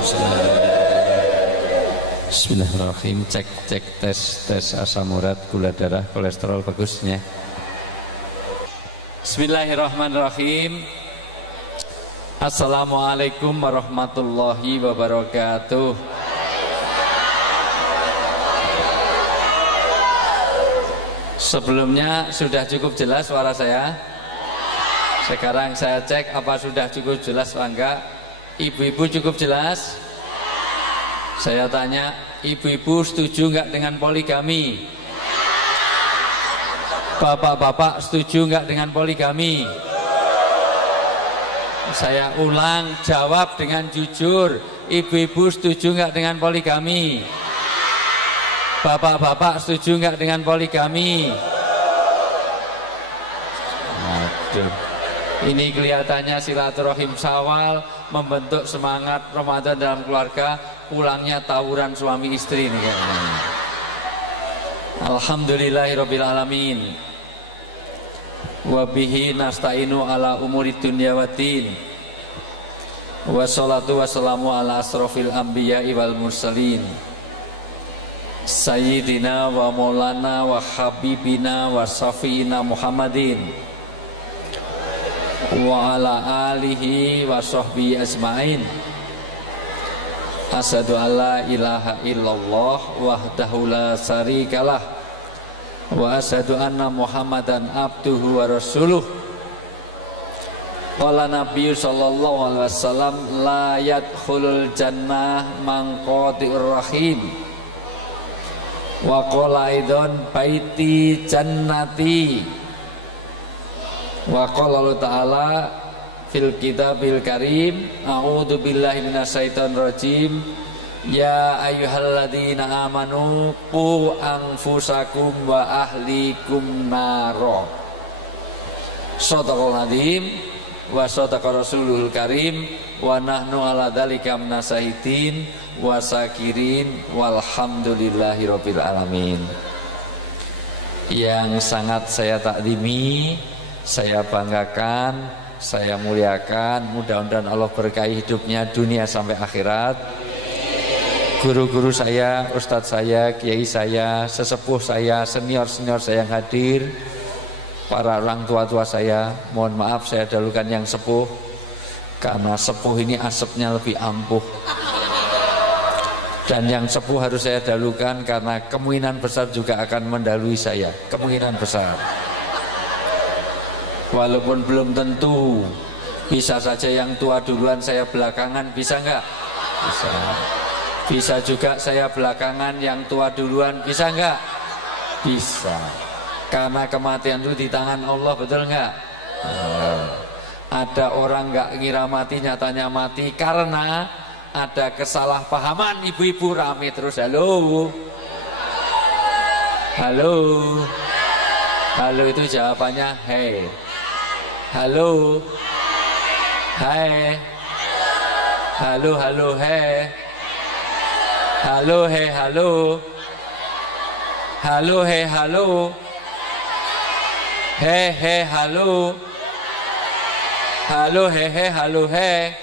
Bismillahirrahmanirrahim. Cek tes asam urat, gula darah, kolesterol bagusnya. Bismillahirrahmanirrahim. Assalamualaikum warahmatullahi wabarakatuh. Sebelumnya sudah cukup jelas suara saya. Sekarang saya cek apa sudah cukup jelas atau enggak. Ibu-ibu cukup jelas? Saya tanya, ibu-ibu setuju enggak dengan poligami? Bapak-bapak setuju enggak dengan poligami? Saya ulang, jawab dengan jujur. Ibu-ibu setuju enggak dengan poligami? Bapak-bapak setuju enggak dengan poligami? Aduh. Ini kelihatannya silaturahim Syawal membentuk semangat Ramadan dalam keluarga, pulangnya tawuran suami istri ini kayaknya. Alhamdulillahirabbil alamin. Wa bihi nasta'inu ala umuri dunya waddin. Wassalatu wassalamu ala asrofil anbiya'i wal mursalin. Sayyidina wa maulana wa habibina wa syafiina Muhammadin wa ala alihi wa sahbihi ajma'in. Asyhadu an la ilaha illallah wahdahu la syarikalah wa asyhadu anna Muhammadan abduhu wa rasuluh. Qala Nabi sallallahu alaihi wasallam la yadkhulul jannah man qati'ur rahim. Wa qala aidan baiti jannati. Wa qala Allah ta'ala fil kitabil karim a'udzu billahi minasyaitonir rajim ya ayyuhalladzina amanu qu anfusakum wa ahlikum naro. Shadaqal azim wa shadaqa rasulul karim wa nahnu ala dzalika minasahidin wa sakirin walhamdulillahirabbil alamin. Yang sangat saya takdimi, saya banggakan, saya muliakan, mudah-mudahan Allah berkahi hidupnya dunia sampai akhirat. Guru-guru saya, ustadz saya, kiai saya, sesepuh saya, senior-senior saya yang hadir, para orang tua-tua saya, mohon maaf saya dahulukan yang sepuh, karena sepuh ini asapnya lebih ampuh. Dan yang sepuh harus saya dahulukan karena kemungkinan besar juga akan mendahului saya, kemungkinan besar. Walaupun belum tentu, bisa saja yang tua duluan saya belakangan, bisa enggak? Bisa. Bisa juga saya belakangan yang tua duluan, bisa enggak? Bisa. Karena kematian itu di tangan Allah, betul enggak? Ada orang enggak ngira mati, nyatanya mati karena ada kesalahpahaman. Ibu-ibu rame terus, halo. Halo. Halo itu jawabannya hey. Halo, hai, halo, halo, hai, halo, hai, halo, halo, hai, halo, hai, halo, halo, hai, halo, hai.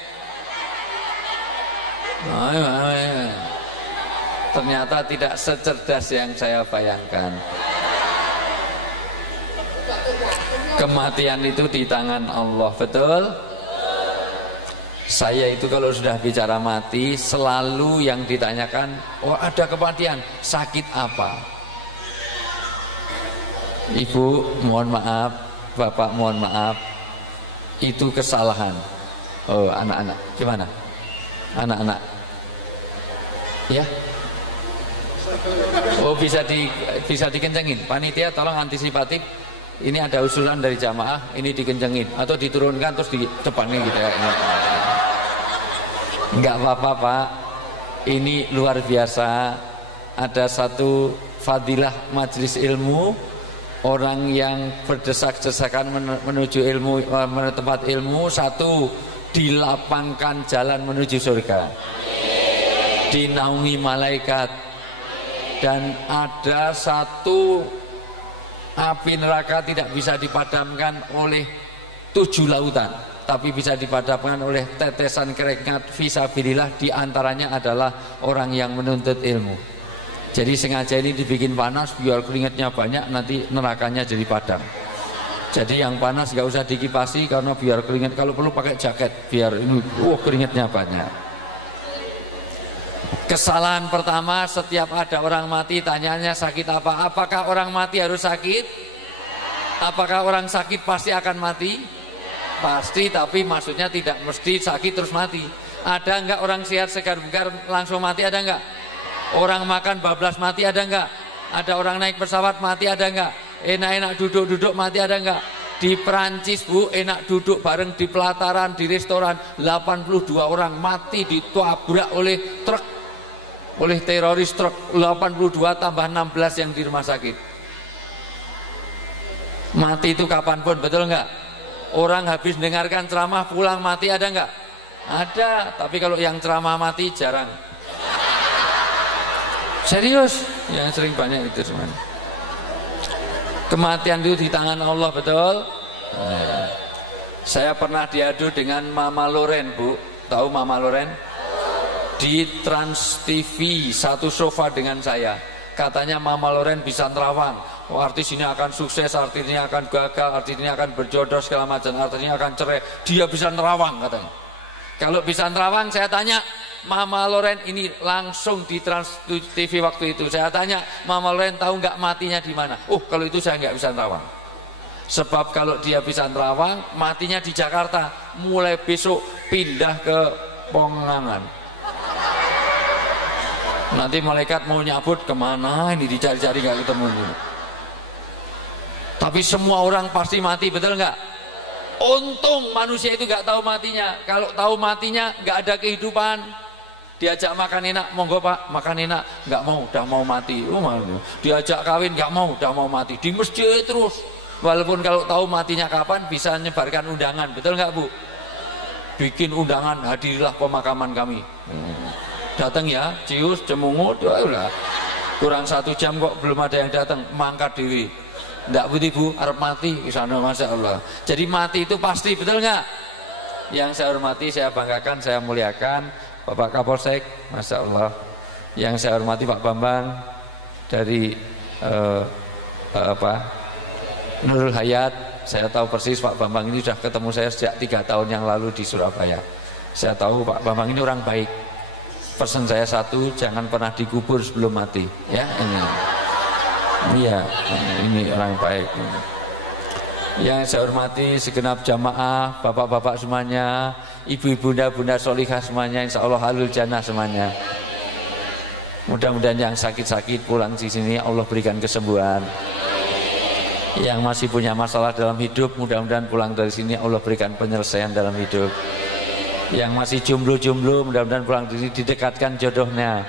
Ternyata tidak secerdas yang saya bayangkan. Kematian itu di tangan Allah, betul? Saya itu kalau sudah bicara mati selalu yang ditanyakan, oh ada kematian, sakit apa? Ibu mohon maaf, bapak mohon maaf, itu kesalahan. Oh anak-anak, gimana? Anak-anak, ya? Oh bisa dikencengin, panitia tolong antisipatif. Ini ada usulan dari jamaah, ini dikencengin atau diturunkan terus di depannya gitu ya. Enggak apa-apa Pak, ini luar biasa. Ada satu fadilah majelis ilmu, orang yang berdesak-desakan menuju ilmu, tempat ilmu. Satu, dilapangkan jalan menuju surga, dinaungi malaikat. Dan ada satu, api neraka tidak bisa dipadamkan oleh 7 lautan. tapi bisa dipadamkan oleh tetesan keringat fisabilillah, diantaranya adalah orang yang menuntut ilmu. Jadi sengaja ini dibikin panas biar keringatnya banyak, nanti nerakanya jadi padam. Jadi yang panas nggak usah dikipasi karena biar keringat, kalau perlu pakai jaket biar ini keringatnya banyak. Kesalahan pertama, setiap ada orang mati tanyanya sakit apa? Apakah orang mati harus sakit? Apakah orang sakit pasti akan mati? Pasti, tapi maksudnya tidak mesti sakit terus mati. Ada enggak orang sehat segar bugar langsung mati, ada enggak? Orang makan bablas mati, ada enggak? Ada orang naik pesawat mati, ada enggak? Enak-enak duduk-duduk mati, ada enggak? Di Perancis Bu, enak duduk bareng di pelataran, di restoran, 82 orang mati ditabrak oleh truk, oleh teroris truk. 82 tambah 16 yang di rumah sakit. Mati itu kapanpun, betul enggak? Orang habis dengarkan ceramah pulang mati, ada enggak? Ada, tapi kalau yang ceramah mati jarang. Serius, yang sering banyak itu semuanya. Kematian itu di tangan Allah, betul? Saya pernah diadu dengan Mama Loren, Bu. Tahu Mama Loren? Di Trans TV, satu sofa dengan saya. Katanya Mama Loren bisa nerawang. Oh, artis ini akan sukses, artis ini akan gagal, artis ini akan berjodoh segala macam, artis ini akan cerai. Dia bisa nerawang katanya. Kalau bisa nerawang, saya tanya Mama Loren ini langsung di Trans TV waktu itu. Saya tanya Mama Loren tahu nggak matinya di mana? Oh, kalau itu saya nggak bisa nerawang. Sebab kalau dia bisa nerawang, matinya di Jakarta. Mulai besok pindah ke Pongangan. Nanti malaikat mau nyabut kemana ini, dicari-cari nggak ketemu. Tapi semua orang pasti mati, betul nggak? Untung manusia itu nggak tahu matinya. Kalau tahu matinya nggak ada kehidupan. Diajak makan enak, monggo Pak, makan enak, nggak mau, udah mau mati. Oh, malu. Diajak kawin nggak mau, udah mau mati. Di masjid terus. Walaupun kalau tahu matinya kapan bisa menyebarkan undangan, betul nggak Bu? Bikin undangan, hadirilah pemakaman kami. Datang ya, cius, cemungut, udah. Kurang 1 jam kok belum ada yang datang, mangkat dewi. Nggak putih Bu, harap mati ke sana, Masya Allah. Jadi mati itu pasti, betul nggak? Yang saya hormati, saya banggakan, saya muliakan Bapak Kapolsek, Masya Allah. Yang saya hormati Pak Bambang dari Nurul Hayat. Saya tahu persis Pak Bambang ini sudah ketemu saya sejak 3 tahun yang lalu di Surabaya. Saya tahu Pak Bambang ini orang baik. Pesan saya satu, jangan pernah dikubur sebelum mati, ya ini. Iya, ini orang baik. Yang saya hormati segenap jamaah, bapak-bapak semuanya, ibu-ibu, bunda solihah semuanya, insya Allah halul jannah semuanya. Mudah-mudahan yang sakit-sakit pulang di sini Allah berikan kesembuhan. Yang masih punya masalah dalam hidup, mudah-mudahan pulang dari sini Allah berikan penyelesaian dalam hidup. Yang masih jomblo-jomblo, mudah-mudahan pulang dari sini didekatkan jodohnya.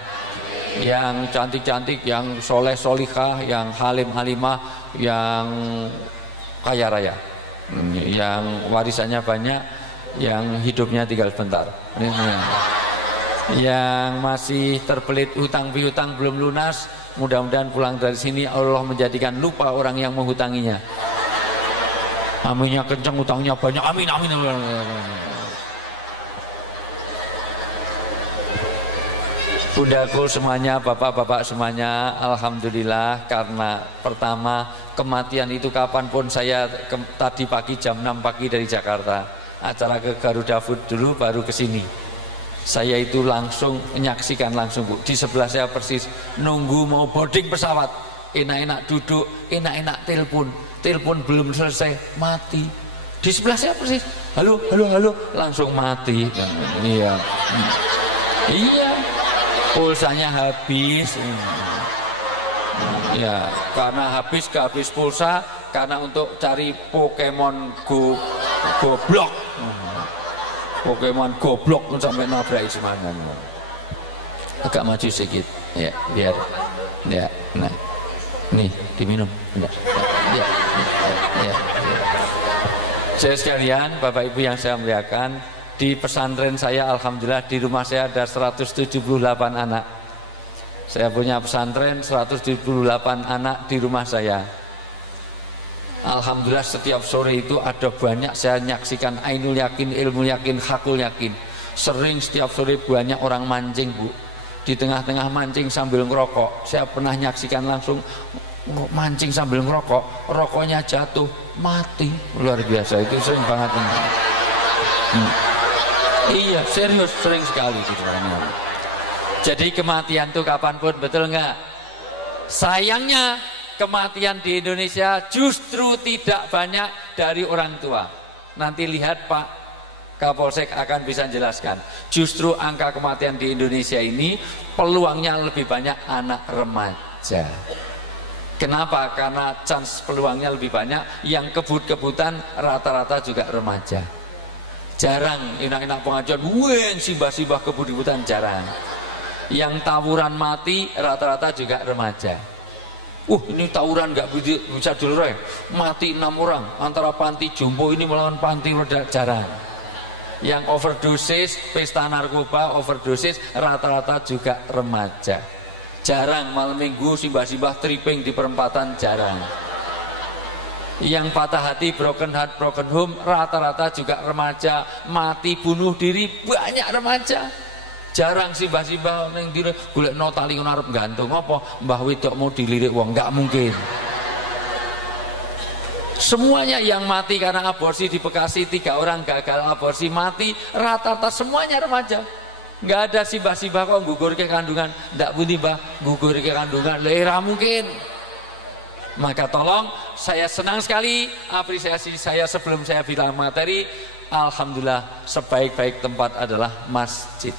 Yang cantik-cantik, yang soleh-solihah, yang halim-halimah, yang kaya raya, yang warisannya banyak, yang hidupnya tinggal sebentar. Yang masih terbelit hutang piutang belum lunas, mudah-mudahan pulang dari sini Allah menjadikan lupa orang yang menghutanginya. Aminnya kencang, hutangnya banyak. Amin, amin, amin. Bundaku semuanya, bapak-bapak semuanya, alhamdulillah, karena pertama kematian itu kapanpun. Saya tadi pagi jam 6 pagi dari Jakarta, acara ke Garuda Food dulu baru ke sini. Saya itu langsung menyaksikan langsung Bu, di sebelah saya persis nunggu mau boarding pesawat, enak-enak duduk, enak-enak telepon belum selesai mati. Di sebelah saya persis, halo, langsung mati. Iya. Iya. Pulsanya habis. Ya, karena kehabis pulsa, karena untuk cari Pokemon goblok. Pokemon goblok sampai nabrak semangat. Agak maju sedikit. Ya, biar. Ya, nah. Nih, diminum. Ya. Saya sekalian, Bapak Ibu yang saya muliakan, di pesantren saya alhamdulillah di rumah saya ada 178 anak. Saya punya pesantren 178 anak di rumah saya. Alhamdulillah setiap sore itu ada banyak saya nyaksikan ainul yakin, ilmu yakin, hakul yakin. Sering setiap sore banyak orang mancing, Bu. Di tengah-tengah mancing sambil ngerokok. Saya pernah nyaksikan langsung mancing sambil ngerokok, rokoknya jatuh, mati. Luar biasa, itu sering banget ini. Iya, serius, sering sekali gitu. Jadi kematian itu kapanpun, betul nggak? Sayangnya kematian di Indonesia justru tidak banyak dari orang tua. Nanti lihat Pak Kapolsek akan bisa jelaskan. Justru angka kematian di Indonesia ini peluangnya lebih banyak anak remaja. Kenapa? Karena chance peluangnya lebih banyak. Yang kebut-kebutan rata-rata juga remaja. Jarang enak-enak pengajuan, sibah-sibah kebut-kebutan jarang. Yang tawuran mati rata-rata juga remaja. Ini tawuran nggak bisa dilerai, mati 6 orang antara panti jompo ini melawan panti roda, jarang. Yang overdosis, pesta narkoba, overdosis rata-rata juga remaja. Jarang malam minggu simbah-simbah tripping di perempatan, jarang. Yang patah hati, broken heart, broken home rata-rata juga remaja. Mati bunuh diri banyak remaja. Jarang simbah-simbah ning dire golekno tali arep gantung apa mbah wedok mau dilirik wong, enggak mungkin. Semuanya yang mati karena aborsi di Bekasi, 3 orang gagal aborsi mati, rata-rata semuanya remaja. Enggak ada simbah-simbah kok gugur ke kandungan, ndak pundi Mbah, gugur ke kandungan, lera mungkin. Maka tolong, saya senang sekali apresiasi saya sebelum saya bilang materi, alhamdulillah sebaik-baik tempat adalah masjid.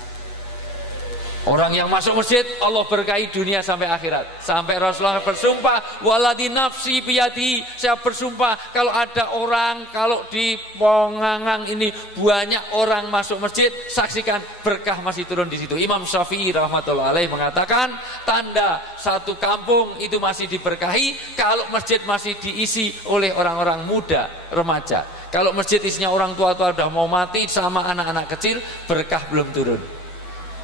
Orang yang masuk masjid Allah berkahi dunia sampai akhirat. Sampai Rasulullah bersumpah, waladi nafsi biyadi, saya bersumpah kalau ada orang, kalau di Pongangang ini banyak orang masuk masjid, saksikan berkah masih turun di situ. Imam Syafi'i rahmatullah alaih mengatakan tanda satu kampung itu masih diberkahi kalau masjid masih diisi oleh orang-orang muda, remaja. Kalau masjid isinya orang tua-tua udah mau mati sama anak-anak kecil, berkah belum turun.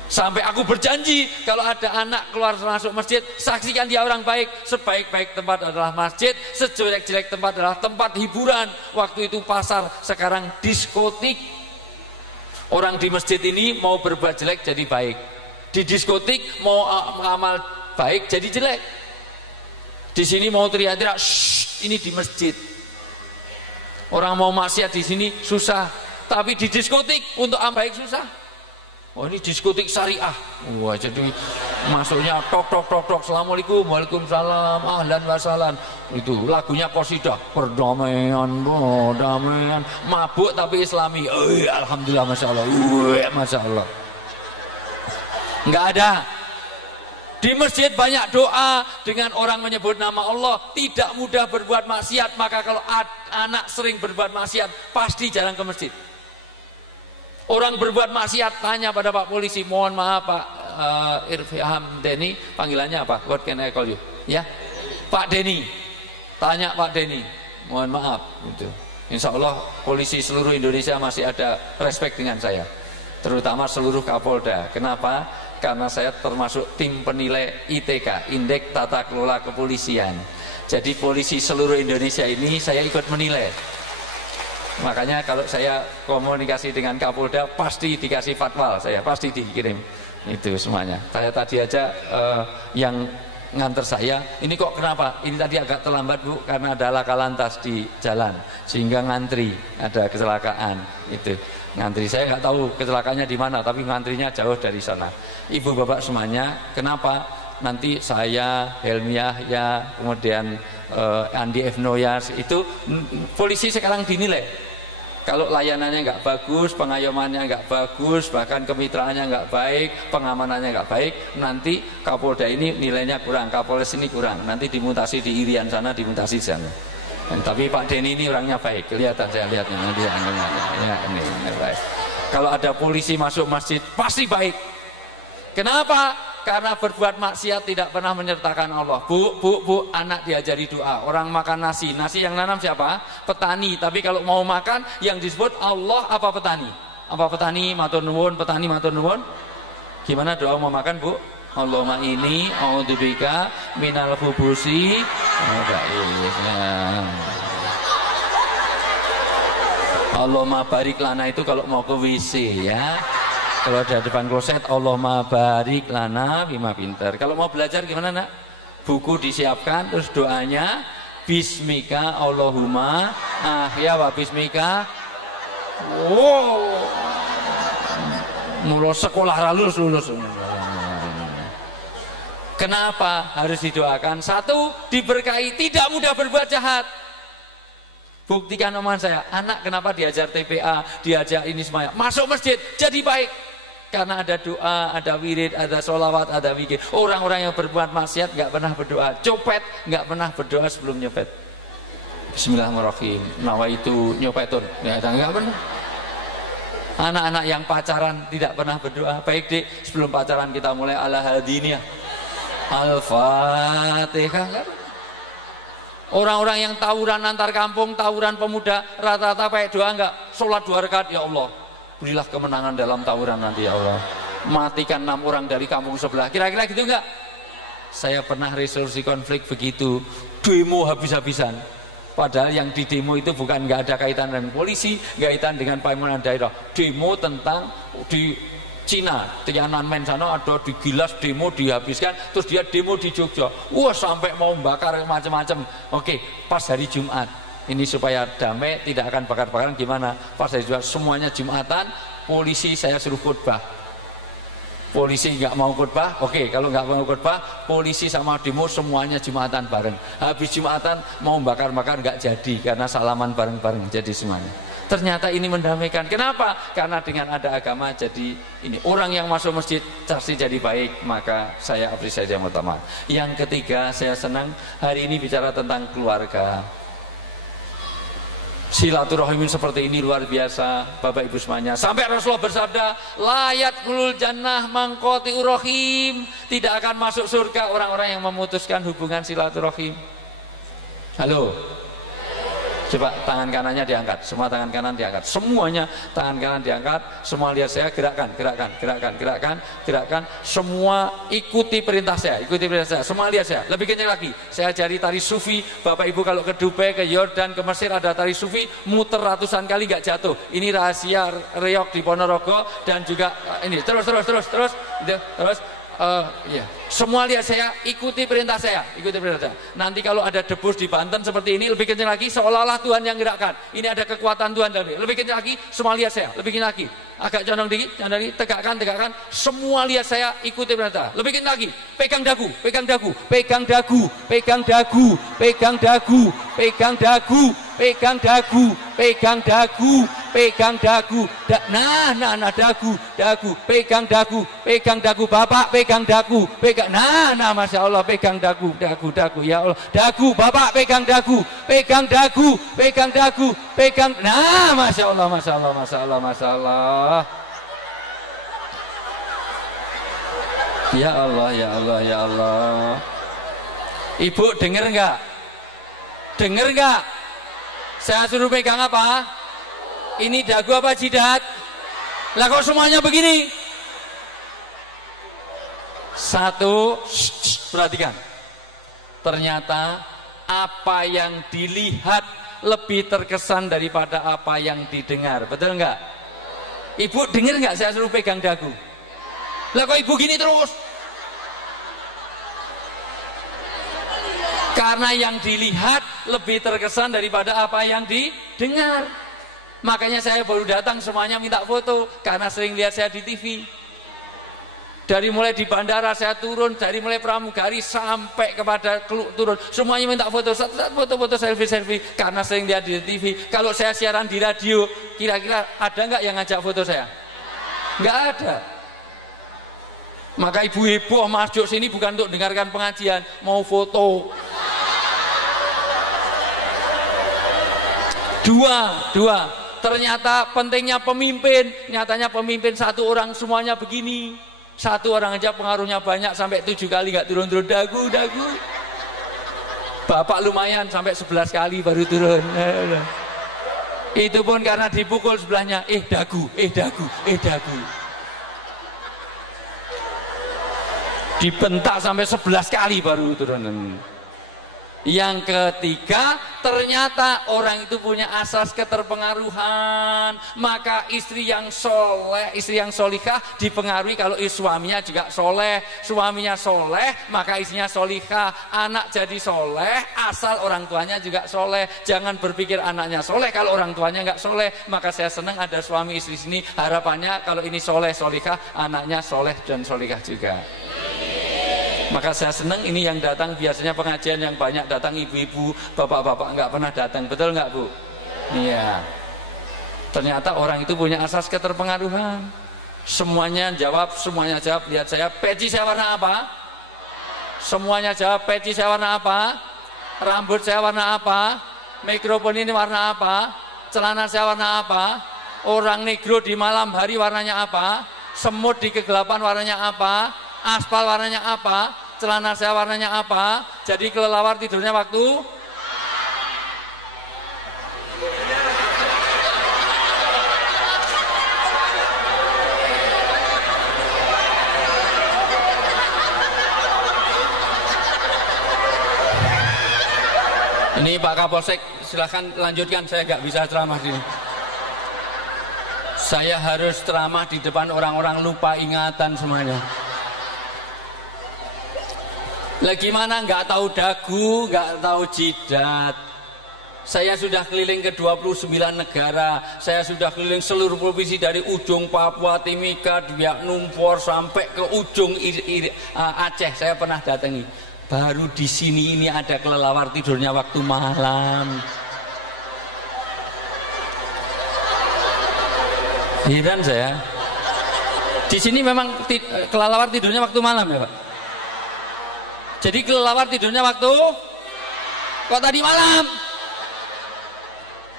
Sampai aku berjanji kalau ada anak keluar masuk masjid, saksikan dia orang baik. Sebaik-baik tempat adalah masjid, sejelek-jelek tempat adalah tempat hiburan. Waktu itu pasar, sekarang diskotik. Orang di masjid ini mau berbuat jelek jadi baik, di diskotik mau amal baik jadi jelek. Di sini mau teriak-teriak, ini di masjid. Orang mau maksiat di sini susah, tapi di diskotik untuk amal baik susah. Ini diskotik syariah. Wah, jadi masuknya tok tok tok tok, assalamualaikum, waalaikumsalam, ahlan wa sahlan. Itu lagunya qasidah, perdamaian, perdamaian, mabuk tapi islami. Alhamdulillah, masya Allah, masya Allah. Enggak ada. Di masjid banyak doa dengan orang menyebut nama Allah, tidak mudah berbuat maksiat. Maka kalau anak sering berbuat maksiat, pasti jarang ke masjid. Orang berbuat maksiat tanya pada Pak Polisi, mohon maaf Pak Irfan Denny, panggilannya apa? What can I call you? Ya, Pak Denny. Tanya Pak Denny, mohon maaf. Gitu. Insya Allah polisi seluruh Indonesia masih ada respect dengan saya, terutama seluruh Kapolda. Kenapa? Karena saya termasuk tim penilai ITK, Indeks Tata Kelola Kepolisian. Jadi polisi seluruh Indonesia ini saya ikut menilai. Makanya kalau saya komunikasi dengan Kapolda pasti dikasih fatwa, saya pasti dikirim itu semuanya. Saya tadi aja yang nganter saya, ini kok kenapa? Ini tadi agak terlambat Bu, karena ada laka lantas di jalan sehingga ngantri, ada kecelakaan itu. Ngantri, saya nggak tahu kecelakaannya di mana, tapi ngantrinya jauh dari sana. Ibu bapak semuanya, kenapa? Nanti saya, Helmi Yahya, kemudian Andi F. Noyas, itu polisi sekarang dinilai. Kalau layanannya nggak bagus, pengayomannya nggak bagus, bahkan kemitraannya nggak baik, pengamanannya nggak baik, nanti Kapolda ini nilainya kurang, Kapolres ini kurang, nanti dimutasi di Irian sana, dimutasi di sana. Tapi Pak Denny ini orangnya baik, kelihatan saya lihat ini, ini baik. Kalau ada polisi masuk masjid pasti baik. Kenapa? Karena berbuat maksiat tidak pernah menyertakan Allah. Bu, anak diajari doa. Orang makan nasi yang nanam siapa? Petani. Tapi kalau mau makan yang disebut Allah apa petani? Apa petani matur nuwun, petani matur nuwun? Gimana doa mau makan, Bu? Allahumma ini a'udzubika minal khubusi. Allahumma barik lana itu kalau mau ke WC ya. Kalau ada depan kloset, Allahumma barik lana, bima pinter. Kalau mau belajar gimana nak? Buku disiapkan, terus doanya Bismika Allahumma ahya wa bismika. Wow, mulu sekolah lulus. Kenapa harus didoakan? Satu, diberkahi, tidak mudah berbuat jahat. Buktikan omongan saya, anak kenapa diajar TPA, diajar ini semuanya, masuk masjid jadi baik. Karena ada doa, ada wirid, ada sholawat, ada zikir. Orang-orang yang berbuat maksiat nggak pernah berdoa, copet nggak pernah berdoa sebelum nyopet. Bismillahirrahmanirrahim. Nawaitu nyopetun, nggak pernah. Anak-anak yang pacaran tidak pernah berdoa. Baik dek, sebelum pacaran kita mulai ala hadiniyah, Al-Fatihah. Orang-orang yang tawuran antar kampung, tawuran pemuda, rata-rata pakai doa enggak? Sholat 2 rakaat, ya Allah, berilah kemenangan dalam tawuran nanti ya Allah. Matikan 6 orang dari kampung sebelah. Kira-kira gitu enggak? Saya pernah resolusi konflik begitu, demo habis-habisan. Padahal yang di demo itu bukan enggak ada kaitan dengan polisi, enggak kaitan dengan pemerintahan daerah. Demo tentang di Cina, Tiananmen sana ada digilas demo dihabiskan, terus dia demo di Jogja. Wah, sampai mau bakar macam-macam. Oke, pas hari Jumat. Ini supaya damai, tidak akan bakar-bakaran gimana? Pas hari Jumat semuanya Jumatan, polisi saya suruh khutbah. Polisi nggak mau khutbah, oke, kalau nggak mau khutbah, polisi sama demo semuanya Jumatan bareng. Habis Jumatan mau bakar-bakar nggak jadi karena salaman bareng-bareng jadi semuanya. Ternyata ini mendamaikan. Kenapa? Karena dengan ada agama jadi ini. Orang yang masuk masjid pasti jadi baik, maka saya apresiasi yang utama. Yang ketiga, saya senang hari ini bicara tentang keluarga. Silaturahim seperti ini luar biasa, Bapak Ibu semuanya. Sampai Rasulullah bersabda, layat kulul jannah mangkoti urahim. Tidak akan masuk surga orang-orang yang memutuskan hubungan silaturahim. Halo. Coba tangan kanannya diangkat, semua tangan kanan diangkat, semuanya tangan kanan diangkat, semua lihat saya, gerakkan, semua ikuti perintah saya, semua lihat saya, lebih kencang lagi, saya ajari tari sufi. Bapak Ibu kalau ke Dubai, ke Yordan, ke Mesir ada tari sufi, muter ratusan kali gak jatuh. Ini rahasia reok di Ponorogo dan juga ini, terus. Ya. Semua lihat saya, ikuti perintah saya. Nanti kalau ada debus di Banten seperti ini, lebih kencang lagi, seolah-olah Tuhan yang gerakkan. Ini ada kekuatan Tuhan dalam. Lebih kencang lagi, semua lihat saya. Lebih kencang lagi, agak condong dikit, tegakkan. Semua lihat saya, ikuti perintah. Lebih kencang lagi, pegang dagu. Bapak pegang dagu, masya Allah, pegang dagu, ya Allah, dagu, Bapak pegang dagu, masya Allah, ya Allah. Ibu dengar nggak? Saya suruh pegang apa? Ini dagu apa jidat? Lah kok semuanya begini? Satu, perhatikan. Ternyata apa yang dilihat lebih terkesan daripada apa yang didengar. Betul nggak? Ibu dengar nggak saya suruh pegang dagu? Lah kok ibu gini terus? Karena yang dilihat lebih terkesan daripada apa yang didengar. Makanya saya baru datang semuanya minta foto, karena sering lihat saya di TV. Dari mulai di bandara saya turun, dari mulai pramugari sampai kepada turun, semuanya minta foto, foto selfie, karena sering lihat di TV. Kalau saya siaran di radio, kira-kira ada nggak yang ngajak foto saya? Nggak ada. Maka ibu heboh masuk sini bukan untuk dengarkan pengajian, mau foto. Dua. Ternyata pentingnya pemimpin. Nyatanya pemimpin satu orang semuanya begini. Satu orang aja pengaruhnya banyak, sampai 7 kali nggak turun-turun dagu. Bapak lumayan sampai 11 kali baru turun. Itu pun karena dipukul sebelahnya. Dagu. Dibentak sampai 11 kali baru turun. Yang ketiga, ternyata orang itu punya asas keterpengaruhan. Maka istri yang soleh, istri yang solihah dipengaruhi kalau suaminya juga soleh. Suaminya soleh, maka istrinya solihah. Anak jadi soleh, asal orang tuanya juga soleh. Jangan berpikir anaknya soleh kalau orang tuanya nggak soleh. Maka saya senang ada suami istri sini. Harapannya kalau ini soleh, solihah, anaknya soleh dan solihah juga. Maka saya senang ini yang datang biasanya pengajian yang banyak datang ibu-ibu, bapak-bapak nggak pernah datang, betul nggak Bu? Iya. Ternyata orang itu punya asas keterpengaruhan. Semuanya jawab, semuanya jawab. Lihat saya, peci saya warna apa? Semuanya jawab, peci saya warna apa? Rambut saya warna apa? Mikrofon ini warna apa? Celana saya warna apa? Orang negro di malam hari warnanya apa? Semut di kegelapan warnanya apa? Aspal warnanya apa? Celana saya warnanya apa? Jadi kelelawar tidurnya waktu ini Pak Kapolsek, silahkan lanjutkan, saya nggak bisa ceramah sini. Saya harus ceramah di depan orang-orang lupa ingatan semuanya. Lah gimana nggak tahu dagu, nggak tahu jidat. Saya sudah keliling ke 29 negara. Saya sudah keliling seluruh provinsi dari ujung Papua, Timika, Biak Numfor sampai ke ujung Aceh. Saya pernah datangi. Baru di sini ini ada kelelawar tidurnya waktu malam. Heran saya. Di sini memang kelelawar tidurnya waktu malam ya Pak? Jadi kelelawar tidurnya waktu kok tadi malam?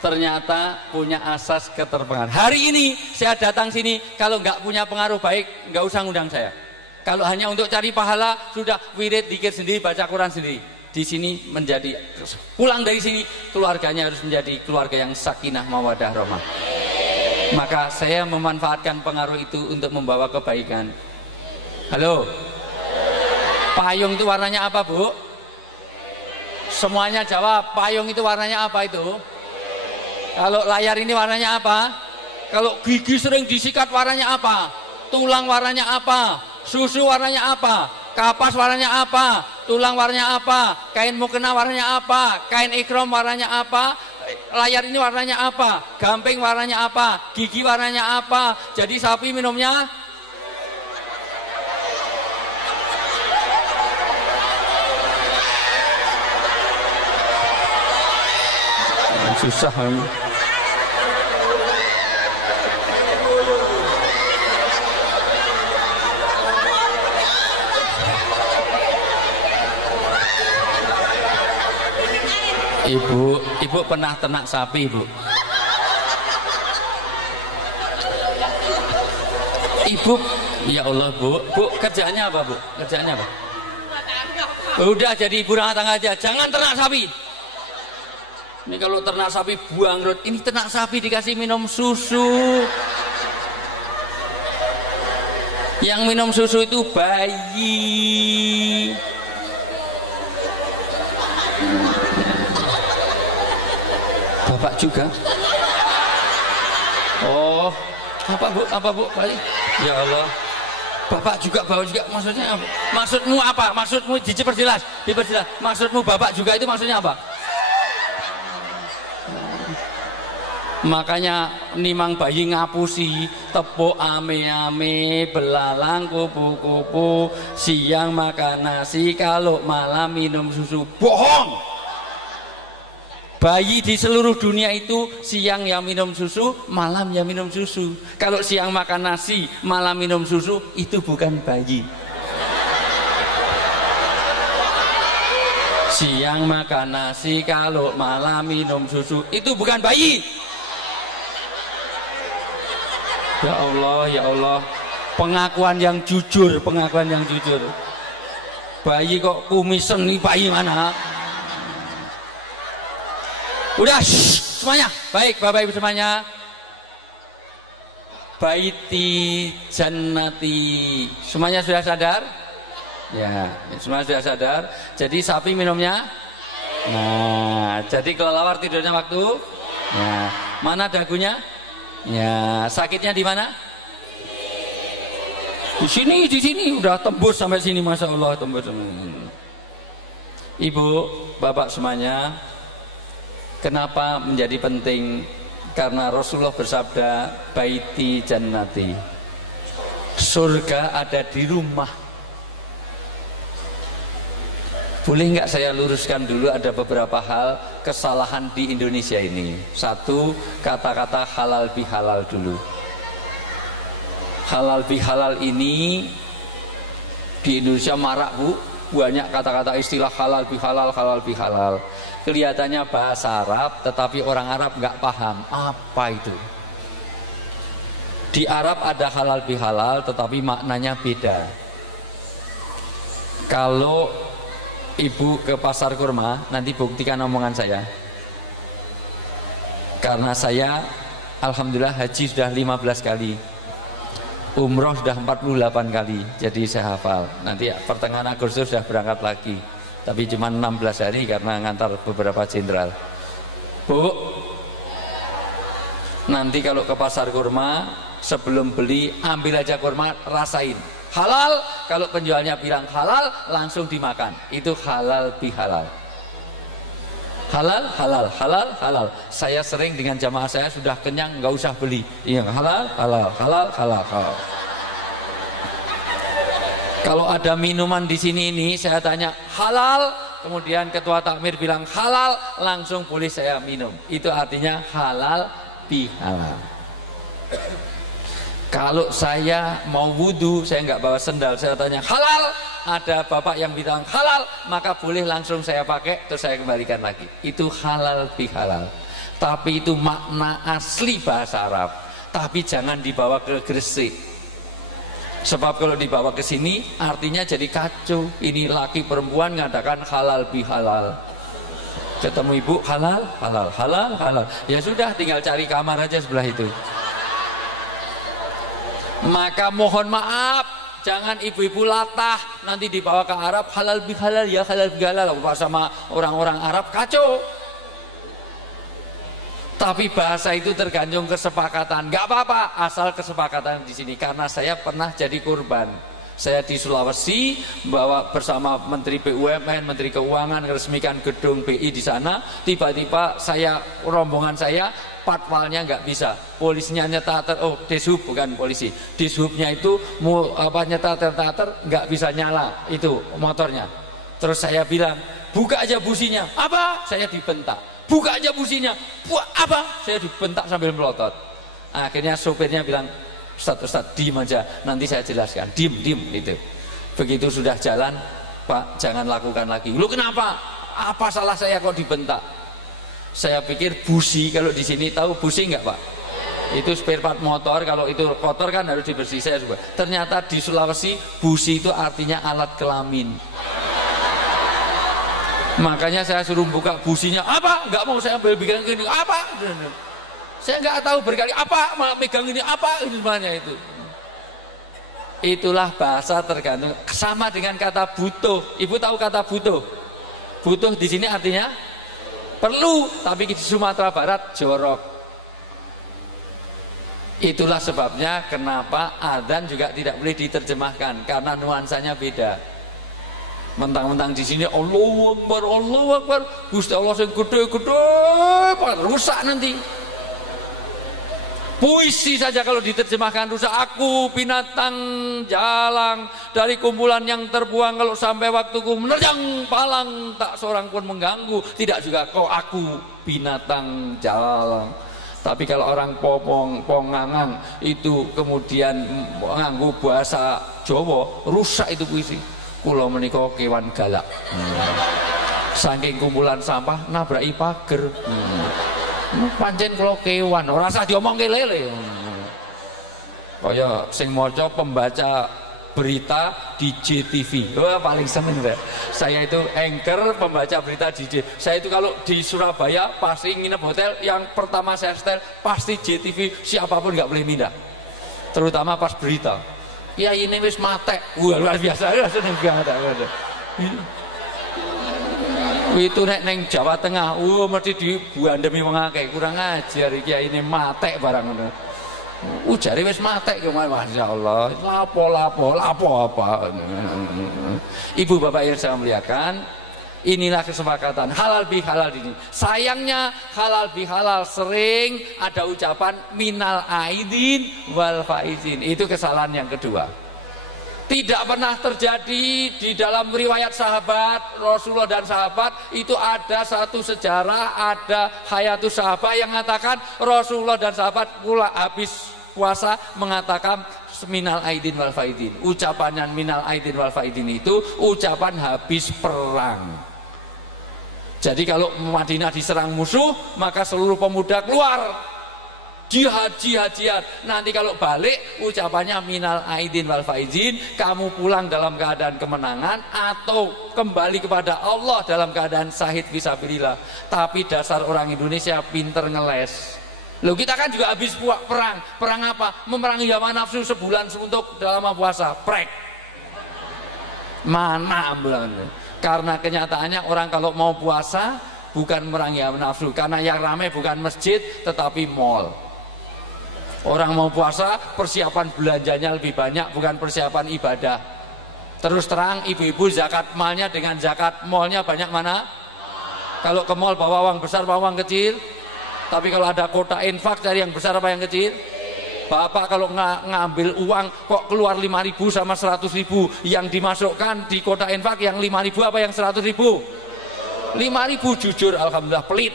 Ternyata punya asas keterpengaruhan. Hari ini saya datang sini, kalau nggak punya pengaruh baik, nggak usah ngundang saya. Kalau hanya untuk cari pahala, sudah wirid, dzikir sendiri, baca Quran sendiri. Di sini menjadi, pulang dari sini, keluarganya harus menjadi keluarga yang sakinah, mawadah, rahmah. Maka saya memanfaatkan pengaruh itu untuk membawa kebaikan. Halo? Payung itu warnanya apa Bu? Semuanya jawab, payung itu warnanya apa itu? Kalau layar ini warnanya apa? Kalau gigi sering disikat warnanya apa? Tulang warnanya apa? Susu warnanya apa? Kapas warnanya apa? Tulang warnanya apa? Kain mukena warnanya apa? Kain ikram warnanya apa? Layar ini warnanya apa? Gamping warnanya apa? Gigi warnanya apa? Jadi sapi minumnya susah. Ibu pernah ternak sapi, Bu? Ibu, ya Allah, Bu kerjanya apa, Bu? Kerjanya apa? Udah jadi ibu rumah tangga aja, jangan ternak sapi. Ini kalau ternak sapi buangrut, ini ternak sapi dikasih minum susu. Yang minum susu itu bayi. Bapak juga? Oh, apa Bu? Baik. Ya Allah. Bapak juga bawa juga, maksudnya apa? Maksudmu apa? Maksudmu diperjelas. Maksudmu Bapak juga itu maksudnya apa? Makanya nimang bayi ngapusi, tepuk ame-ame, belalang kupu-kupu, siang makan nasi, kalau malam minum susu. Bohong! Bayi di seluruh dunia itu siang yang minum susu, malam yang minum susu. Kalau siang makan nasi, malam minum susu, itu bukan bayi. Siang makan nasi, kalau malam minum susu, itu bukan bayi. Ya Allah, pengakuan yang jujur, Bayi kok kumisen nih, bayi mana? Udah, semuanya, baik Bapak Ibu semuanya. Baiti jannati, semuanya sudah sadar? Ya, semuanya sudah sadar. Jadi sapi minumnya Nah, jadi kelelawar tidurnya waktu. Nah, mana dagunya? Ya, sakitnya di mana? Di sini udah tembus sampai sini, masya Allah tembus. Ibu, bapak semuanya, kenapa menjadi penting? Karena Rasulullah bersabda, baiti jannati, surga ada di rumah. Boleh nggak saya luruskan dulu, ada beberapa hal kesalahan di Indonesia ini. Satu, kata-kata halal bihalal dulu. Halal bihalal ini di Indonesia marak, Bu. Banyak kata-kata istilah halal bihalal, halal bihalal. Kelihatannya bahasa Arab, tetapi orang Arab nggak paham apa itu. Di Arab ada halal bihalal, tetapi maknanya beda. Kalau ibu ke pasar kurma, nanti buktikan omongan saya. Karena saya alhamdulillah haji sudah 15 kali, umroh sudah 48 kali, jadi saya hafal. Nanti pertengahan Agustus sudah berangkat lagi, tapi cuma 16 hari karena ngantar beberapa jenderal. Bu, nanti kalau ke pasar kurma, sebelum beli ambil aja kurma, rasain halal. Kalau penjualnya bilang halal, langsung dimakan. Itu halal bihalal. Halal, halal, halal, halal. Saya sering dengan jamaah saya, sudah kenyang nggak usah beli. Iya, halal, halal, halal, halal, halal. Kalau ada minuman di sini ini, saya tanya halal, kemudian ketua takmir bilang halal, langsung boleh saya minum. Itu artinya halal bihalal. Kalau saya mau wudhu, saya nggak bawa sendal, saya tanya halal, ada bapak yang bilang halal, maka boleh langsung saya pakai, terus saya kembalikan lagi. Itu halal bihalal. Tapi itu makna asli bahasa Arab. Tapi jangan dibawa ke Gresik. Sebab kalau dibawa ke sini, artinya jadi kacau. Ini laki perempuan ngadakan halal bihalal. Ketemu ibu halal, halal, halal, halal. Ya sudah, tinggal cari kamar aja sebelah itu. Maka mohon maaf, jangan ibu-ibu latah nanti dibawa ke Arab halal bihalal, ya halal bihalal sama orang-orang Arab, kacau. Tapi bahasa itu tergantung kesepakatan, nggak apa-apa asal kesepakatan di sini. Karena saya pernah jadi korban. Saya di Sulawesi bawa bersama Menteri BUMN, Menteri Keuangan, resmikan gedung BI di sana. Tiba-tiba rombongan saya patwalnya nggak bisa, polisinya nyetar, dishub bukan polisi, dishubnya itu nyetar nggak bisa nyala itu motornya. Terus saya bilang, buka aja businya. Apa? Saya dibentak. Buka aja businya. Apa? Saya dibentak sambil melotot. Akhirnya sopirnya bilang, Ustadz, diem aja, nanti saya jelaskan. Diem itu. Begitu sudah jalan, Pak, jangan lakukan lagi. Lu kenapa? Apa salah saya kok dibentak? Saya pikir busi, kalau di sini tahu busi nggak Pak? Itu spare part motor, kalau itu kotor kan harus dibersih. Saya juga. Ternyata di Sulawesi busi itu artinya alat kelamin. Makanya saya suruh buka businya. Apa? Nggak mau saya ambil pegang ini. Apa? Saya nggak tahu berkali apa megang ini apa itu sebenarnya itu. Itulah bahasa tergantung. Sama dengan kata butuh. Ibu tahu kata butuh? Butuh di sini artinya perlu, tapi di Sumatera Barat jorok. Itulah sebabnya kenapa adzan juga tidak boleh diterjemahkan, karena nuansanya beda. Mentang-mentang di sini Allahu Akbar, Gusti Allah sing gede-gede, rusak nanti. Puisi saja kalau diterjemahkan rusak. Aku binatang jalang dari kumpulan yang terbuang, kalau sampai waktuku menerjang palang tak seorang pun mengganggu. Tidak juga kau aku binatang jalang. Tapi kalau orang pongangang itu kemudian nganggu bahasa Jawa, rusak itu puisi. Kula menika kewan galak. Saking kumpulan sampah nabraki pager. Pancen kula kewan, ora usah diomongke lele. Kaya sing maca pembaca berita di JTV. Wah, paling seneng saya itu anchor pembaca berita di JTV. Saya itu kalau di Surabaya pasti nginep hotel, yang pertama saya setel pasti JTV, siapapun nggak boleh pindah. Terutama pas berita. Ya ini wis matek. Wah, luar biasa. Seneng banget. Itu nek neng Jawa Tengah, mesti dibuandemi wong akeh, kurang ajar iki ini matek barang ngono. Ujare wis matek ki masyaallah. Lapo apa. Ibu bapak yang saya muliakan, inilah kesepakatan halal bihalal ini. Sayangnya halal bihalal sering ada ucapan minal aidin wal faizin. Itu kesalahan yang kedua. Tidak pernah terjadi di dalam riwayat sahabat Rasulullah dan sahabat itu ada satu sejarah, ada hayatus sahabat yang mengatakan Rasulullah dan sahabat pula habis puasa mengatakan minal aidin wal faidin. Ucapannya minal aidin wal faidin itu ucapan habis perang. Jadi kalau Madinah diserang musuh, maka seluruh pemuda keluar jihad. Nanti kalau balik ucapannya minal aidin wal faizin, kamu pulang dalam keadaan kemenangan atau kembali kepada Allah dalam keadaan syahid fisabilillah. Tapi dasar orang Indonesia pinter ngeles. Loh, kita kan juga habis perang apa? Memerangi hawa nafsu sebulan suntuk dalam puasa. Prek. Mana bulan? Karena kenyataannya orang kalau mau puasa bukan memerangi hawa nafsu, karena yang ramai bukan masjid tetapi mall. Orang mau puasa persiapan belanjanya lebih banyak, bukan persiapan ibadah. Terus terang ibu-ibu zakat malnya dengan zakat mallnya banyak mana? Kalau ke mall bawa uang besar bawa uang kecil. Tapi kalau ada kota infak cari yang besar apa yang kecil? Bapak kalau ngambil uang kok keluar 5.000 sama 100.000, yang dimasukkan di kota infak yang 5.000 apa yang 100.000? 5.000. Jujur alhamdulillah pelit.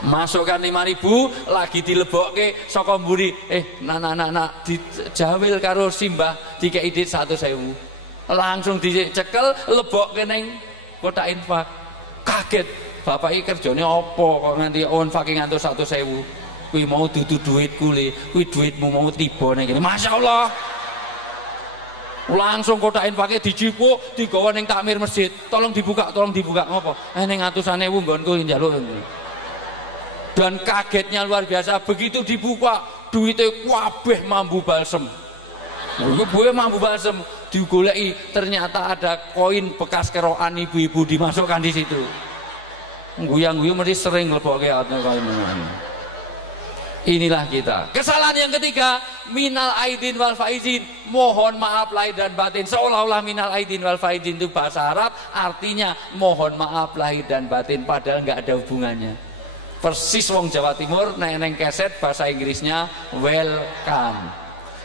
Masukkan 5.000 lagi dilebokke saka mburi, nak dijawil karo simbah dikei dit 100.000. Langsung dicekel lebokke ning kotak infak. Kaget, bapak iki kerjane apa kok nganti infak ngantos 100.000. Kuwi mau dudu duitku le, kuwi duitmu mau tiba ning kene. Masyaallah. Langsung kotak infake dijipuk, digawa ning takmir masjid. Tolong dibuka ngopo? Ning atusane ewu nggonku njaluk. Dan kagetnya luar biasa, begitu dibuka duitnya kabeh mambu balsem. Gue mambu balsem digoleki, ternyata ada koin bekas kerokan ibu-ibu dimasukkan di situ. Guyang-guyang mesti sering lebokke koin. Inilah kita. Kesalahan yang ketiga, minal aidin wal faizin, mohon maaf lahir dan batin. Seolah-olah minal aidin wal faizin itu bahasa Arab, artinya mohon maaf lahir dan batin, padahal nggak ada hubungannya. Persis wong Jawa Timur neng keset bahasa Inggrisnya welcome.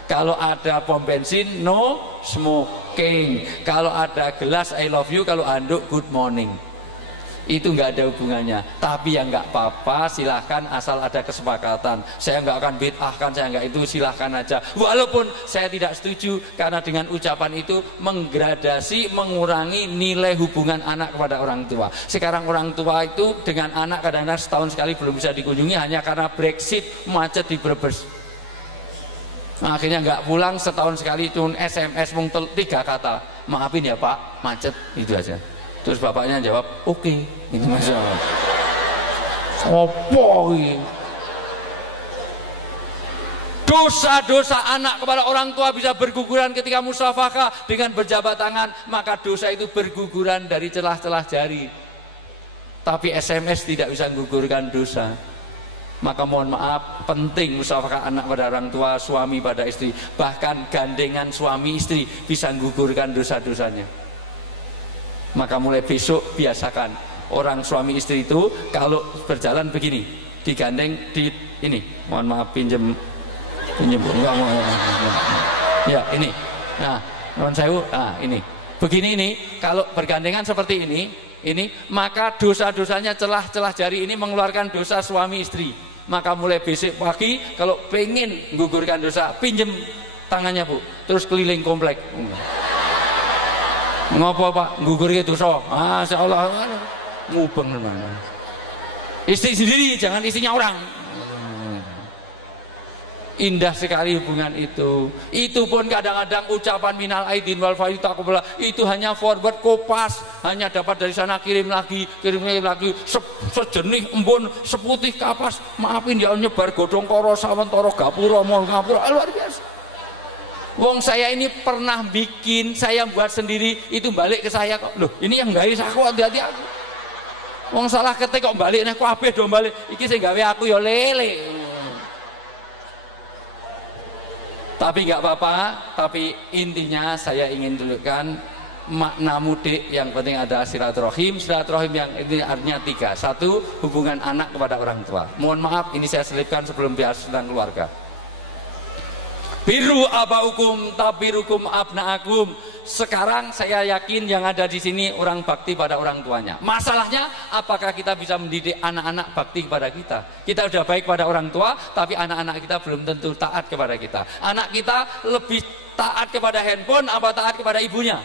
Kalau ada pom bensin no smoking. Kalau ada gelas I love you, kalau anduk good morning. Itu nggak ada hubungannya. Tapi yang nggak apa-apa, silahkan asal ada kesepakatan. Saya nggak akan bid'ahkan, saya nggak itu, silahkan aja. Walaupun saya tidak setuju karena dengan ucapan itu menggradasi, mengurangi nilai hubungan anak kepada orang tua. Sekarang orang tua itu dengan anak kadang-kadang setahun sekali belum bisa dikunjungi hanya karena Brexit macet di Brebes. Akhirnya nggak pulang, setahun sekali cuma SMS mung 3 kata, maafin ya Pak, macet, itu aja. Terus bapaknya jawab, oke, itu masalah. Sopo ini? Dosa-dosa anak kepada orang tua bisa berguguran ketika musafakah dengan berjabat tangan, maka dosa itu berguguran dari celah-celah jari. Tapi SMS tidak bisa menggugurkan dosa. Maka mohon maaf, penting musafakah anak pada orang tua, suami pada istri, bahkan gandengan suami istri bisa menggugurkan dosa-dosanya. Maka mulai besok biasakan orang suami istri itu kalau berjalan begini, digandeng di ini, mohon maaf pinjem ya ini, nah non sewu, nah ini begini, ini kalau bergandengan seperti ini maka dosa-dosanya celah-celah jari ini mengeluarkan dosa suami istri. Maka mulai besok pagi kalau pengen gugurkan dosa, pinjem tangannya Bu, terus keliling komplek. Ngopo Pak, gugur gitu so, seolah mubeng mana. Istri sendiri, jangan istrinya orang. Indah sekali hubungan itu. Itu pun kadang-kadang ucapan minal aidin wal faizin taqabbalah itu hanya forward kopas, hanya dapat dari sana kirim lagi, sejenih embun seputih kapas, maafin ya nyebar godong koro sawentara gapura mau ngapura, luar biasa. Wong saya ini pernah bikin, saya buat sendiri, itu balik ke saya kok. Loh, ini yang gawe aku, hati-hati aku. Wong salah ketik kok balik nek kabeh do balik. Iki sing gawe aku ya lele. Tapi nggak apa-apa, tapi intinya saya ingin tunjukkan makna mudik yang penting ada silaturahim. Silaturahim yang ini artinya 3. 1, hubungan anak kepada orang tua. Mohon maaf, ini saya selipkan sebelum bahas tentang keluarga. Biru abaukum tabirukum abnaakum. Sekarang saya yakin yang ada di sini orang bakti pada orang tuanya. Masalahnya apakah kita bisa mendidik anak-anak bakti kepada kita? Kita sudah baik pada orang tua, tapi anak-anak kita belum tentu taat kepada kita. Anak kita lebih taat kepada handphone apa taat kepada ibunya?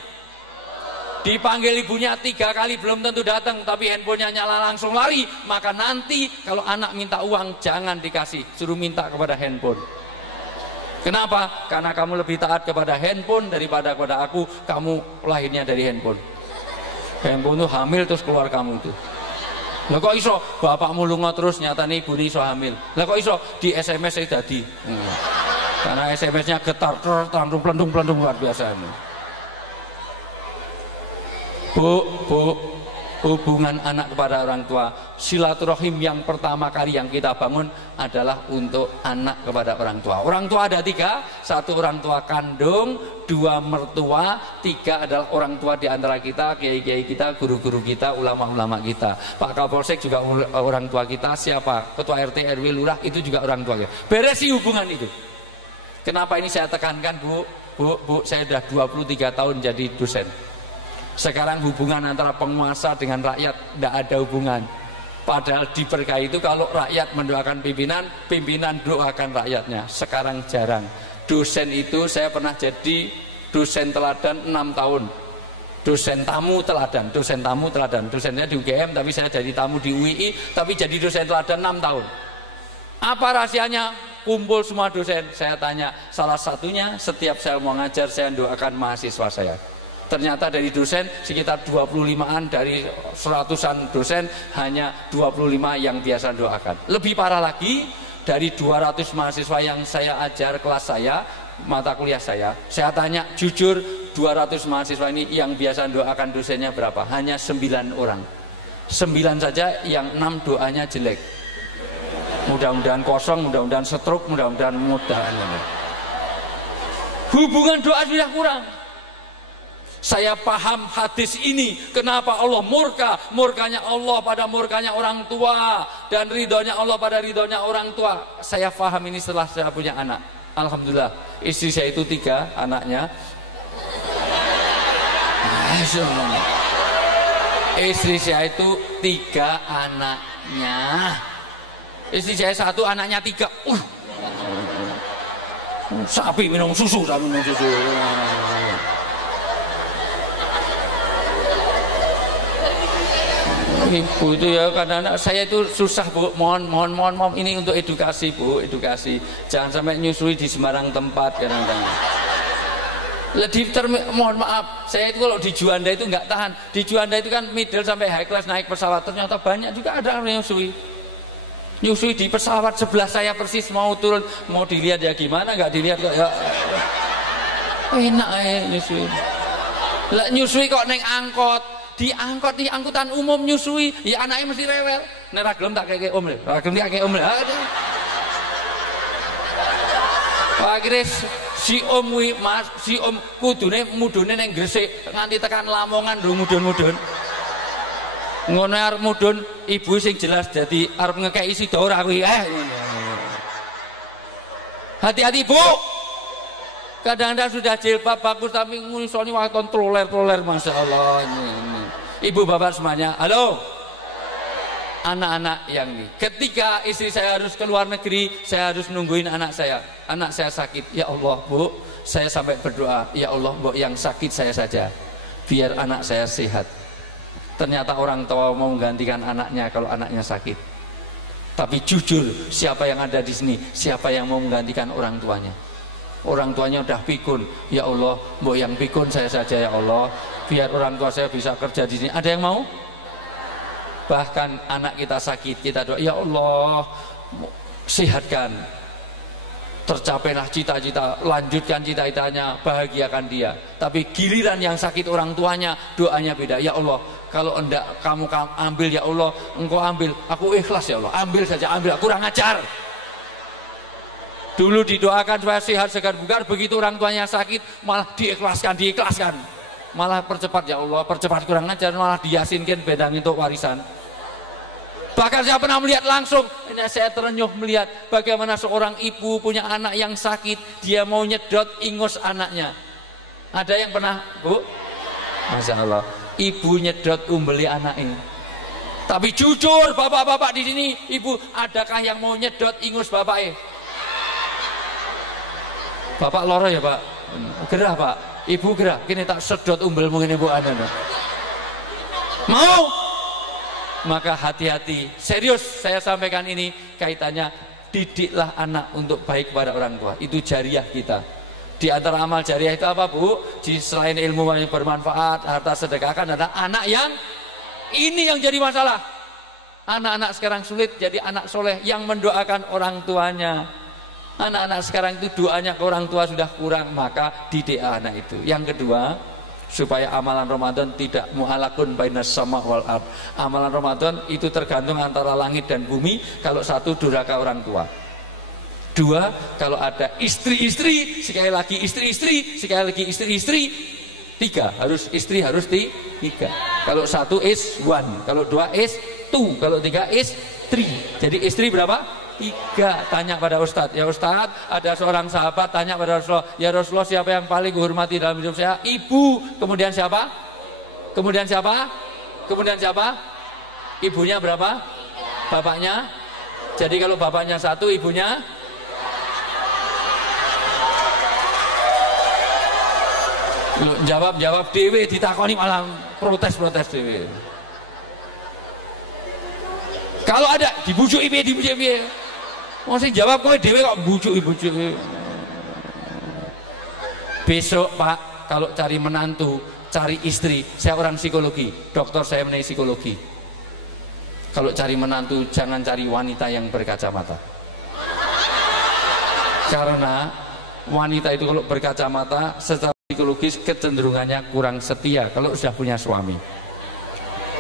Dipanggil ibunya 3 kali belum tentu datang, tapi handphonenya nyala langsung lari. Maka nanti kalau anak minta uang jangan dikasih, suruh minta kepada handphone. Kenapa? Karena kamu lebih taat kepada handphone daripada kepada aku. Kamu lahirnya dari handphone. Handphone itu hamil terus keluar kamu itu. Lah kok iso bapakmu lunga terus nyatane ibune iso hamil. Lah kok iso di SMS saya dadi. Karena SMS-nya getar plendung luar biasa ini. Bu, hubungan anak kepada orang tua, silaturahim yang pertama kali yang kita bangun adalah untuk anak kepada orang tua. Orang tua ada 3, 1 orang tua kandung, 2 mertua, 3 adalah orang tua di antara kita, kiai-kiai kita, guru-guru kita, ulama-ulama kita. Pak Kapolsek juga orang tua kita, siapa? Ketua RT, RW, lurah itu juga orang tua kita. Beresi hubungan itu. Kenapa ini saya tekankan, Bu, saya sudah 23 tahun jadi dosen. Sekarang hubungan antara penguasa dengan rakyat tidak ada hubungan. Padahal di berkah itu kalau rakyat mendoakan pimpinan, pimpinan doakan rakyatnya. Sekarang jarang. Dosen itu saya pernah jadi dosen teladan 6 tahun. Dosen tamu teladan. Dosennya di UGM tapi saya jadi tamu di UII, tapi jadi dosen teladan 6 tahun. Apa rahasianya? Kumpul semua dosen. Saya tanya, salah satunya setiap saya mau ngajar saya doakan mahasiswa saya. Ternyata dari dosen sekitar 25-an dari 100-an dosen hanya 25 yang biasa doakan. Lebih parah lagi, dari 200 mahasiswa yang saya ajar kelas saya, mata kuliah saya tanya jujur 200 mahasiswa ini yang biasa doakan dosennya berapa? Hanya 9 orang. 9 saja yang 6 doanya jelek. Mudah-mudahan kosong, mudah-mudahan stroke, mudah-mudahan mudah. Hubungan doa sudah kurang. Saya paham hadis ini, kenapa Allah murka, murkanya Allah pada murkanya orang tua, dan ridhonya Allah pada ridhonya orang tua. Saya paham ini setelah saya punya anak. Alhamdulillah, istri saya itu 3 anaknya. Istri saya itu 3 anaknya. Istri saya 1, anaknya 3. Sapi minum susu, Ibu itu ya kadang-kadang saya itu susah, Bu. Mohon ini untuk edukasi, Bu, edukasi. Jangan sampai nyusui di sembarang tempat kadang-kadang. Mohon maaf, saya itu kalau di Juanda itu nggak tahan. Di Juanda itu kan middle sampai high class naik pesawat, ternyata banyak juga ada yang nyusui. Nyusui di pesawat sebelah saya persis mau turun, mau dilihat ya gimana, nggak dilihat kok ya. Enak nyusui. Lah nyusui kok neng angkot. Diangkot di angkutan umum nyusui, ya anaknya mesti rewel. Nek ra gelem tak keke om le. Ra gelem tak keke om le. Akhirnya si om kudune mudune ning Gresik nganti tekan Lamongan lho mudun-mudun. Ngono arep mudun ibu sing jelas dadi arep ngekeki sida ora kuwi. Hati-hati, Bu. Kadang-kadang sudah jilbab bagus tapi ngunisoni waton troler masyaallah. Ibu bapak semuanya, halo. Anak-anak yang ini, ketika istri saya harus ke luar negeri, saya harus nungguin anak saya. Anak saya sakit, ya Allah, Bu, saya sampai berdoa, ya Allah, Bu, yang sakit saya saja, biar anak saya sehat. Ternyata orang tua mau menggantikan anaknya kalau anaknya sakit. Tapi jujur, siapa yang ada di sini, siapa yang mau menggantikan orang tuanya? Orang tuanya udah pikun, ya Allah, Bu, yang pikun saya saja, ya Allah, biar orang tua saya bisa kerja di sini. Ada yang mau? Bahkan anak kita sakit, kita doa, ya Allah, sehatkan. tercapailah cita-cita, lanjutkan cita-citanya, bahagiakan dia. Tapi giliran yang sakit orang tuanya, doanya beda. Ya Allah, kalau enggak kamu ambil ya Allah, engkau ambil, aku ikhlas ya Allah, ambil saja, ambil, kurang ajar. Dulu didoakan supaya sehat segar bugar, begitu orang tuanya sakit malah diikhlaskan, malah percepat ya Allah, percepat, kurang ajar, malah diyasinkan bedang untuk warisan. Bahkan saya pernah melihat langsung, ini saya terenyuh melihat bagaimana seorang ibu punya anak yang sakit, dia mau nyedot ingus anaknya. Ada yang pernah, Bu? Masya Allah, ibu nyedot umbeli anaknya. Tapi jujur, bapak-bapak di sini, ibu, adakah yang mau nyedot ingus bapaknya? Bapak loro ya Pak? Gerah Pak? Ibu gerah, kini tak sedot umbel mungkin ibu anda. Mau? Maka hati-hati, serius saya sampaikan ini, kaitannya didiklah anak untuk baik kepada orang tua. Itu jariah kita. Di antara amal jariah itu apa Bu? Selain ilmu yang bermanfaat, harta sedekahkan, ada anak yang ini yang jadi masalah. Anak-anak sekarang sulit jadi anak soleh yang mendoakan orang tuanya. Anak-anak sekarang itu doanya ke orang tua sudah kurang, maka didik anak itu. Yang kedua, supaya amalan Ramadan tidak mu'alakun bainas sama wal ard. Amalan Ramadan itu tergantung antara langit dan bumi. Kalau satu, durhaka orang tua. Dua, kalau ada istri-istri, sekali lagi istri-istri, sekali lagi istri-istri. Tiga, harus istri, harus tiga. Kalau satu is one, kalau dua is two, kalau tiga is three. Jadi istri berapa? Tiga. Tanya pada Ustadz, ya Ustadz, ada seorang sahabat tanya pada Rasulullah, ya Rasulullah, siapa yang paling dihormati dalam hidup saya? Ibu. Kemudian siapa? Kemudian siapa? Kemudian siapa? Ibunya berapa? Bapaknya? Jadi kalau bapaknya satu, ibunya? Loh, jawab dewe, ditakoni malah protes dewe. Kalau ada dibujuk ibu, masih jawab kowe dhewe kok bujuk. Besok Pak, kalau cari menantu, cari istri, saya orang psikologi, dokter saya mengenai psikologi. Kalau cari menantu jangan cari wanita yang berkacamata. Karena wanita itu kalau berkacamata secara psikologis kecenderungannya kurang setia kalau sudah punya suami.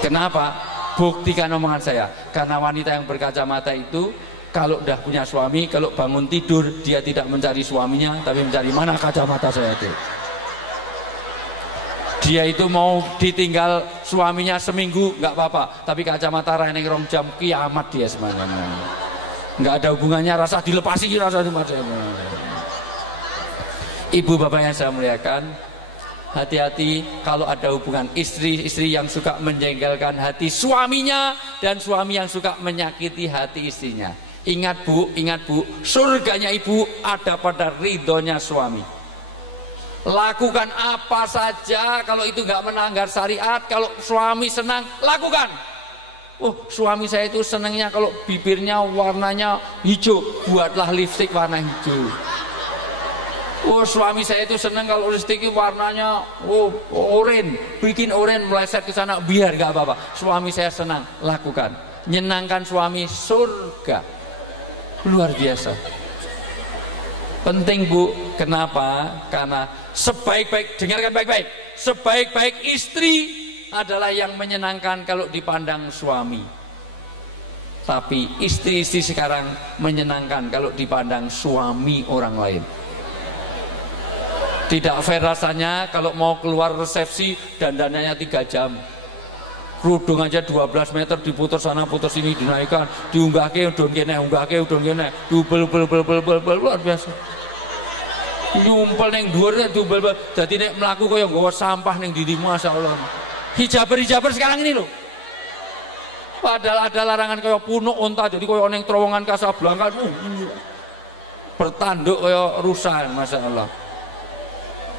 Kenapa? Buktikan omongan saya. Karena wanita yang berkacamata itu kalau udah punya suami, kalau bangun tidur dia tidak mencari suaminya, tapi mencari mana kacamata saya itu. Dia itu mau ditinggal suaminya seminggu nggak apa-apa, tapi kacamata reneng rong jam kiamat dia semuanya. Nggak ada hubungannya, rasa dilepasi, rasa dimarahin. Ibu bapak yang saya muliakan, hati-hati kalau ada hubungan istri yang suka menjengkelkan hati suaminya dan suami yang suka menyakiti hati istrinya. Ingat bu, surganya ibu ada pada ridhonya suami. Lakukan apa saja kalau itu nggak melanggar syariat, kalau suami senang, lakukan. Suami saya itu senangnya kalau bibirnya warnanya hijau, buatlah lipstik warna hijau. Suami saya itu senang kalau lipstik warnanya oranye, bikin oranye meleset ke sana, biar nggak apa-apa. Suami saya senang, lakukan. Nyenangkan suami, surga. Luar biasa. Penting bu, kenapa? Karena sebaik-baik, dengarkan baik-baik, sebaik-baik istri adalah yang menyenangkan kalau dipandang suami. Tapi istri-istri sekarang menyenangkan kalau dipandang suami orang lain. Tidak fair rasanya kalau mau keluar resepsi dandanannya 3 jam. Kerudung aja 12 meter diputar sana putar sini dinaikkan, diunggahke udon kene, dubel luar biasa. Nyumpel ning dhuwur dubel, dadi nek mlaku kaya nggawa sampah ning dirimu, masyaallah. Hijaber sekarang ini loh. Padahal ada larangan kaya punuk unta, jadi kaya ning terowongan Kasablanka bertanduk kaya rusa, masyaallah.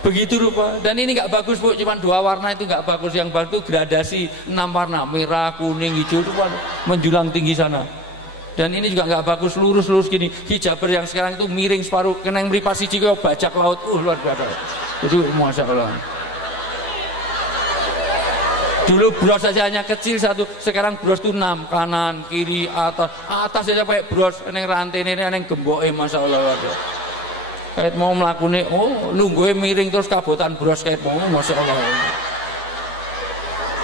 Begitu rupa, dan ini nggak bagus bu, cuma 2 warna itu nggak bagus. Yang bagus itu gradasi 6 warna, merah, kuning, hijau itu menjulang tinggi sana. Dan ini juga nggak bagus lurus gini. Hijaber yang sekarang itu miring separuh, kena yang meripas siji kaya bajak laut, luar biasa. Itu masya Allah. Dulu bros saja hanya kecil 1, sekarang bros itu 6, kanan, kiri, atas saja pakai bros, neng rantai ini neng gemboke, masya Allah. Kayak mau mlakune, oh nungguhe miring terus kabotan bros kayak mau, masyaallah.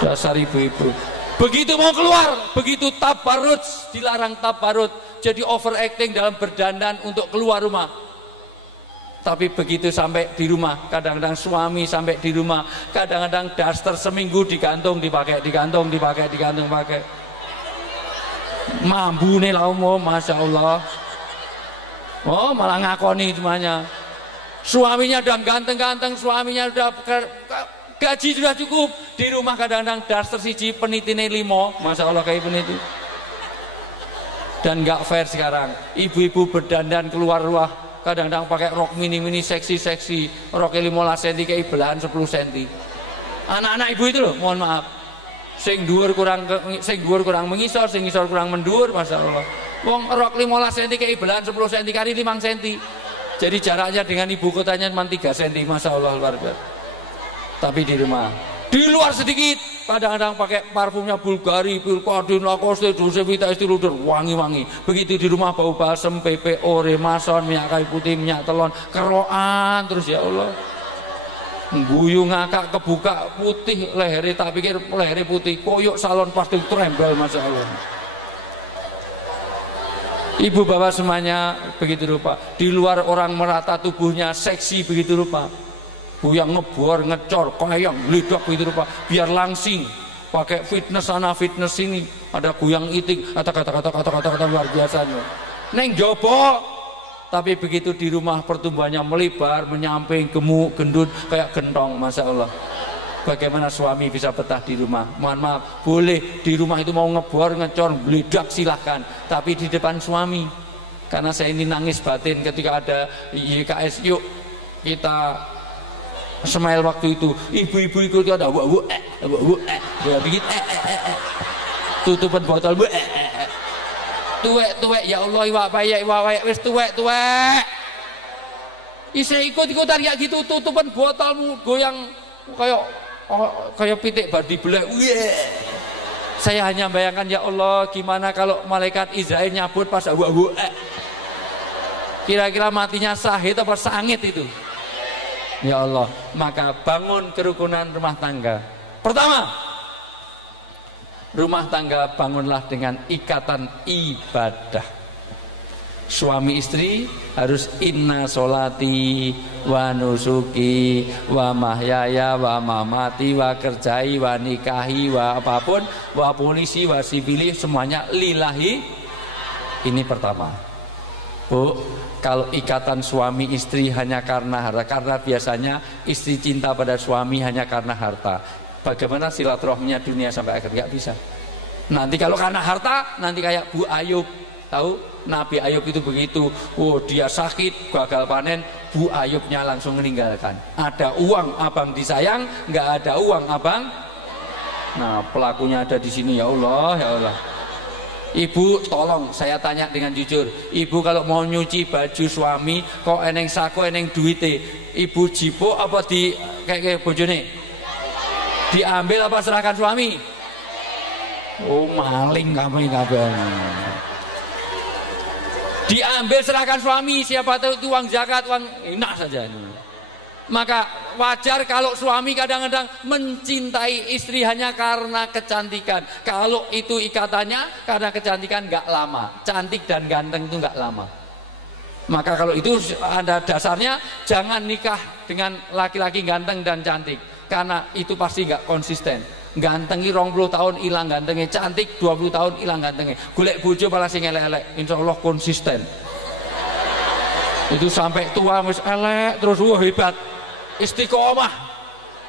Dasar ibu-ibu. Begitu mau keluar, begitu tabarruj, dilarang tabarruj. Jadi overacting dalam berdandan untuk keluar rumah. Tapi begitu sampai di rumah, kadang-kadang suami sampai di rumah, kadang-kadang daster seminggu digantung dipakai, digantung dipakai, digantung pakai. Mambu nih lah umum, masya Allah. Oh malah ngakoni semuanya. Suaminya udah ganteng-ganteng, suaminya udah gaji sudah cukup. Di rumah kadang-kadang daster siji penitine 5, masya Allah kayak peniti. Dan nggak fair sekarang. Ibu-ibu berdandan keluar rumah, kadang-kadang pakai rok mini-mini seksi-seksi, roknya 15 cm kayak belahan 10 cm. Anak-anak ibu itu loh, mohon maaf. Sing dhuwur kurang mengisor, sing ngisor kurang mendur, masya Allah. Wong rok 15 cm kayak belahan 10 cm kali 5 cm. Jadi jaraknya dengan ibu kotanya cuma 3 cm, masya Allah luar biasa. Tapi di rumah, di luar sedikit, kadang-kadang pakai parfumnya Bulgari, Pilkadin, Lacoste, Dolce Vita, Estée Lauder, wangi-wangi. Begitu di rumah bau balsem, PPO, Remason, minyak kayu putih, minyak telon, keroan terus ya Allah. Guyu ngakak kebuka putih lehernya, tak pikir lehernya putih, koyok salon pasti trembel, masya Allah. Ibu bapak semuanya begitu rupa. Di luar orang merata tubuhnya seksi begitu rupa. Buyang ngebor, ngecor, koyang, lidak begitu rupa. Biar langsing. Pakai fitness sana, fitness sini. Ada guyang iting, kata-kata luar biasanya. Neng jopo. Tapi begitu di rumah pertumbuhannya melebar, menyamping, gemuk, gendut, kayak gentong, masya Allah. Bagaimana suami bisa betah di rumah? Mohon maaf, boleh di rumah itu mau ngebor, ngecor, beledak silahkan. Tapi di depan suami. Karena saya ini nangis batin ketika ada YKS, yuk kita smile waktu itu. Ibu-ibu ikut ada bikin tutupan botol tuwek ya Allah, iwak payek wis tuwek isih ikut-ikutan kayak gitu, tutupan botolmu goyang kayak pitik bar dibelah. Saya hanya bayangkan ya Allah, gimana kalau malaikat Israel nyabut pas kira-kira matinya sahid apa sangit itu. Ya Allah, maka bangun kerukunan rumah tangga. Pertama, rumah tangga bangunlah dengan ikatan ibadah. Suami istri harus inna solati wa nusuki wa mahyaya wa mamati wa kerjai wa nikahi wa apapun wa polisi wa sipili semuanya lillahi. Ini pertama. Bu, kalau ikatan suami istri hanya karena harta, karena biasanya istri cinta pada suami hanya karena harta. Bagaimana silaturahminya dunia sampai akhir? Gak bisa. Nanti kalau karena harta, nanti kayak Bu Ayub. Tahu Nabi Ayub itu begitu. Oh dia sakit, gagal panen, Bu Ayubnya langsung meninggalkan. Ada uang abang disayang, nggak ada uang abang. Nah pelakunya ada di sini, ya Allah, ya Allah. Ibu tolong saya tanya dengan jujur, ibu kalau mau nyuci baju suami kok eneng saku eneng duite, ibu jipo apa di kayak bojone? Diambil apa serahkan suami? Oh maling kamu kabeh. Diambil serahkan suami, siapa tahu itu uang zakat, uang enak saja. Maka wajar kalau suami kadang-kadang mencintai istri hanya karena kecantikan. Kalau itu ikatannya karena kecantikan nggak lama, cantik dan ganteng itu nggak lama. Maka kalau itu ada dasarnya, jangan nikah dengan laki-laki ganteng dan cantik, karena itu pasti nggak konsisten. Gantengi 20 tahun hilang gantengnya, cantik 20 tahun hilang gantengnya. Golek bojo malah sing elek-elek, insya Allah konsisten. Itu sampai tua wis elek terus, wah hebat. Istiqomah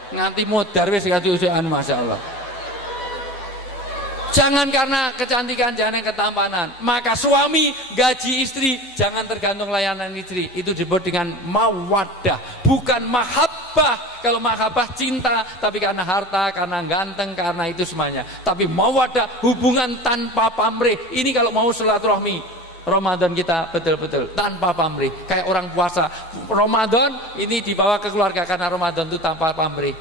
nganti modar wis ganti usiaan, masya Allah. Jangan karena kecantikan, jangan ketampanan. Maka suami gaji istri jangan tergantung layanan istri. Itu disebut dengan mawaddah, bukan mahabbah. Kalau mahabbah cinta, tapi karena harta, karena ganteng, karena itu semuanya. Tapi mawaddah hubungan tanpa pamrih. Ini kalau mau silaturahmi. Ramadan kita betul-betul tanpa pamrih. Kayak orang puasa Ramadan ini dibawa ke keluarga, karena Ramadan itu tanpa pamrih.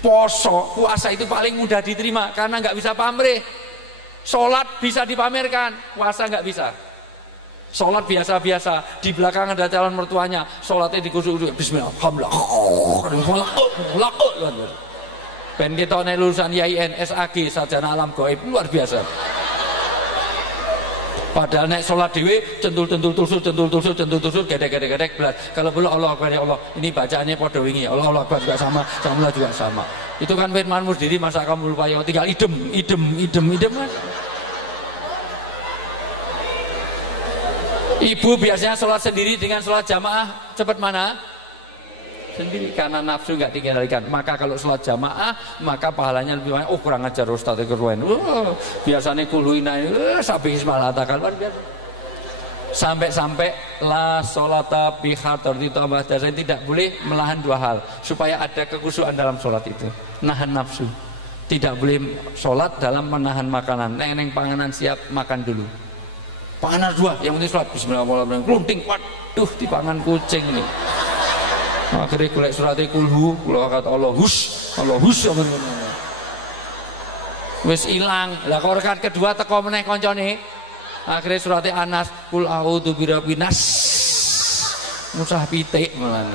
Puasa itu paling mudah diterima karena nggak bisa pamrih. Sholat bisa dipamerkan, puasa nggak bisa. Sholat biasa-biasa, di belakang ada calon mertuanya, sholatnya dikusuk-kusuk, bismillah, alhamdulillah, ben kita nek lulusan IAIN, SAG, sarjana alam gaib, luar biasa. Padahal nek sholat dewe, centul-centul tusuk, gedek belas. Kalau belum Allah Akbar ya Allah, ini bacaannya podo wingi, Allah Akbar juga sama juga sama. Itu kan firmanmu sendiri, masa kamu lupa ya, tinggal idem kan. Ibu biasanya sholat sendiri dengan sholat jamaah cepat mana? Sendiri, karena nafsu nggak tinggalkan. Maka kalau sholat jamaah maka pahalanya lebih banyak. Oh kurang ajar Ustaz Kerwen. Biasanya kuluina sampai ismalatakan luar biasa. Sampai la sholata bi khatarti tambah dasar, tidak boleh melahan dua hal supaya ada kekhusyuan dalam sholat itu. Nahan nafsu. Tidak boleh sholat dalam menahan makanan. Neng panganan siap makan dulu. Panganan dua, yang penting sholat bismillahirrahmanirrahim. Klunting, waduh dipangan kucing nih. Akhirnya golek surate kulhu, kula kata Allah hus wis ilang. Lah kok rekat kedua teko meneh koncone. Akhirnya surate Anas, kul a'udzu birabbin nas. Musah pitik malah.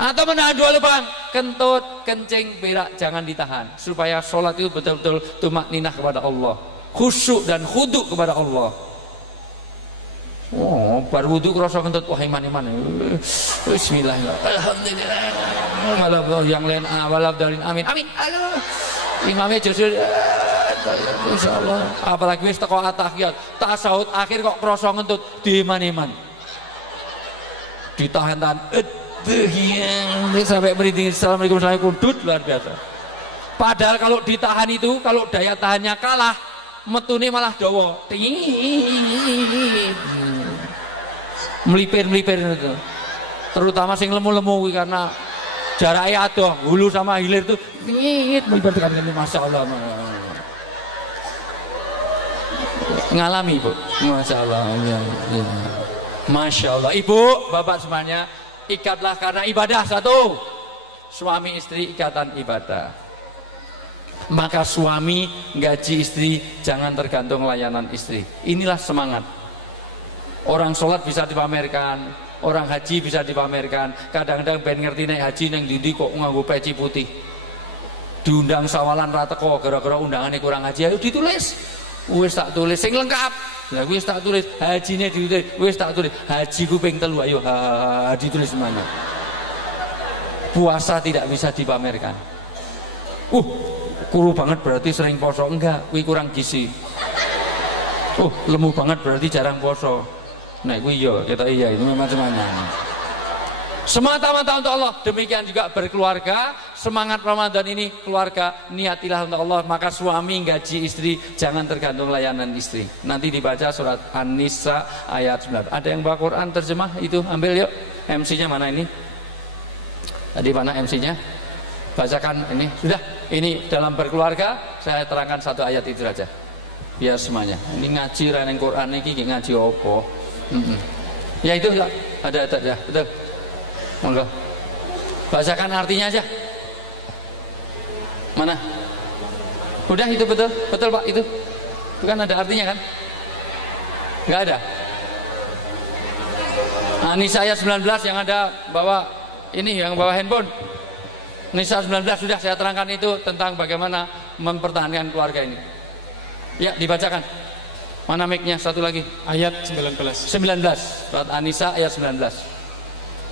Atau menahan dua lubang, kentut, kencing, berak jangan ditahan supaya sholat itu betul-betul tumakninah kepada Allah, khusyuk dan khudu kepada Allah. Oh, baru wudu kerasa kentut, wah iman. Bismillahirrahmanirrahim. Alhamdulillah. Malah yang lain awalaf dalin amin. Aduh. Imamnya justru insyaallah. Apalagi wis teko atahiyat, tasawuf akhir kok kerasa kentut di iman. Ditahan-tahan. Sampai merinding. Assalamualaikum warahmatullahi luar biasa. Padahal kalau ditahan itu, kalau daya tahannya kalah, metune malah dawa. Melipir itu. Terutama sing lemu-lemu karena jaraknya adoh, hulu sama hilir itu melipir tekan ini, masya Allah. Ngalami Bu, masya Allah. Ya. Masya Allah. Ibu, bapak semuanya, ikatlah karena ibadah satu. Suami istri ikatan ibadah. Maka suami gaji istri, jangan tergantung layanan istri. Inilah semangat. Orang sholat bisa dipamerkan, orang haji bisa dipamerkan. Kadang-kadang ben ngerti naik haji neng didi kok nganggo peci putih. Diundang sawalan rata kok gara-gara undangannya kurang haji, ayo ditulis. Wis tak tulis sing lengkap. Lah wis tak tulis, hajine ditulis, wis tak tulis. Haji kuping telu ayo ditulis semuanya. Puasa tidak bisa dipamerkan. Kuru banget berarti sering poso, enggak, kuwi kurang gizi. Lemu banget berarti jarang poso. Nah, kuwi iya itu memang semuanya. Semata-mata untuk Allah. Demikian juga berkeluarga, semangat Ramadan ini keluarga, niatilah untuk Allah. Maka suami gaji istri, jangan tergantung layanan istri. Nanti dibaca surat An-Nisa ayat 9. Ada yang bawa Quran terjemah itu, ambil yuk. MC-nya mana ini? Tadi mana MC-nya? Bacakan ini. Sudah, ini dalam berkeluarga saya terangkan satu ayat itu saja. Biar semuanya. Ini ngaji reneng Quran ini ngaji apa? Ya itu ya, ada ya, betul. Monggo. Bacakan artinya aja. Mana? Udah itu betul Pak itu. Itu kan ada artinya kan? Enggak ada. Nisa ayat 19 yang ada bawa ini, yang bawa handphone. Nisa 19 sudah saya terangkan itu tentang bagaimana mempertahankan keluarga ini. Ya, dibacakan. Mana mic-nya satu lagi? Ayat 19. Surat An-Nisa ayat 19.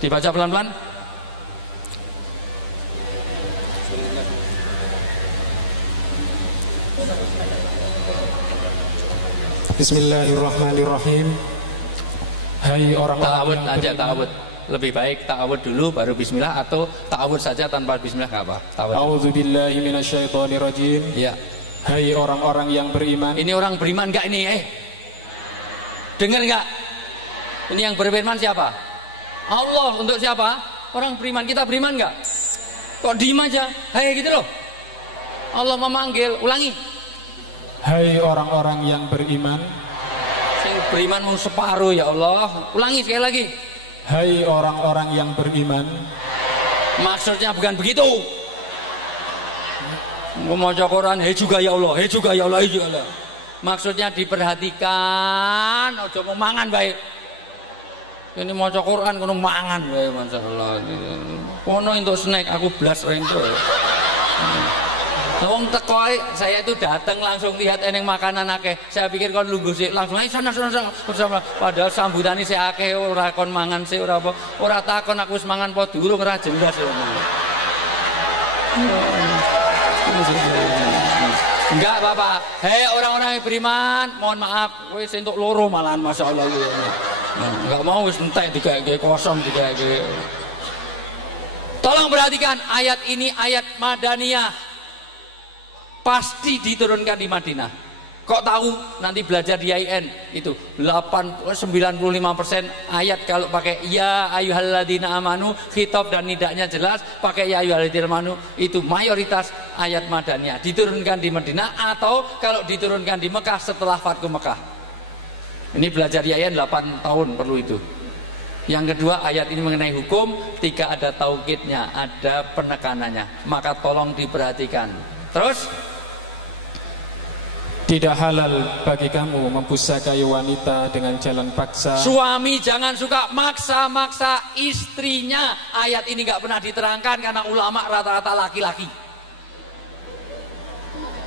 Dibaca pelan-pelan. Bismillahirrahmanirrahim. Hai orang-orang ta'awud aja, ta'awud. Lebih baik ta'awud dulu baru bismillah, atau ta'awud saja tanpa bismillah enggak apa. A'udzubillahi minasyaitonirrajim. Ya. Hai orang-orang yang beriman. Ini orang beriman enggak ini? Dengar enggak? Ini yang berfirman siapa? Allah. Untuk siapa? Orang beriman. Kita beriman enggak? Kok diem aja? Hai gitu loh. Allah memanggil. Ulangi. Hai orang-orang yang beriman. Sing beriman mau separuh ya Allah. Ulangi sekali lagi. Hai orang-orang yang beriman. Maksudnya bukan begitu. Mau Quran, hei juga ya Allah, hei juga ya Allah, hei juga Allah. Maksudnya diperhatikan, ojo mau mangan baik. Ini maca Quran kono mangan bae masyaallah. Kono entuk snack aku blas rento. Wong teko saya itu datang langsung lihat eneng makanan akeh. Saya pikir kon lungguh sik langsung ae sana. Padahal sambutane sik akeh ora kon mangan sik ora apa. Ora takon aku wis mangan apa durung ora jelas. Enggak Bapak. Hei orang-orang yang beriman, mohon maaf wis entuk loro malahan masyaallah. Enggak mau wis entek digawe kosong digawe. Tolong perhatikan ayat ini ayat Madaniyah. Pasti diturunkan di Madinah. Kok tahu? Nanti belajar di IN itu 95% ayat kalau pakai ya ayyuhalladzina amanu khitab dan nidaknya jelas, pakai ya ayyuhalladzina amanu itu mayoritas ayat Madaniyah diturunkan di Madinah atau kalau diturunkan di Mekah setelah Fathu Mekah. Ini belajar di IN 8 tahun perlu itu. Yang kedua ayat ini mengenai hukum, ketika ada taukidnya, ada penekanannya, maka tolong diperhatikan. Terus tidak halal bagi kamu mempusakai wanita dengan jalan paksa. Suami jangan suka maksa-maksa istrinya. Ayat ini nggak pernah diterangkan karena ulama rata-rata laki-laki.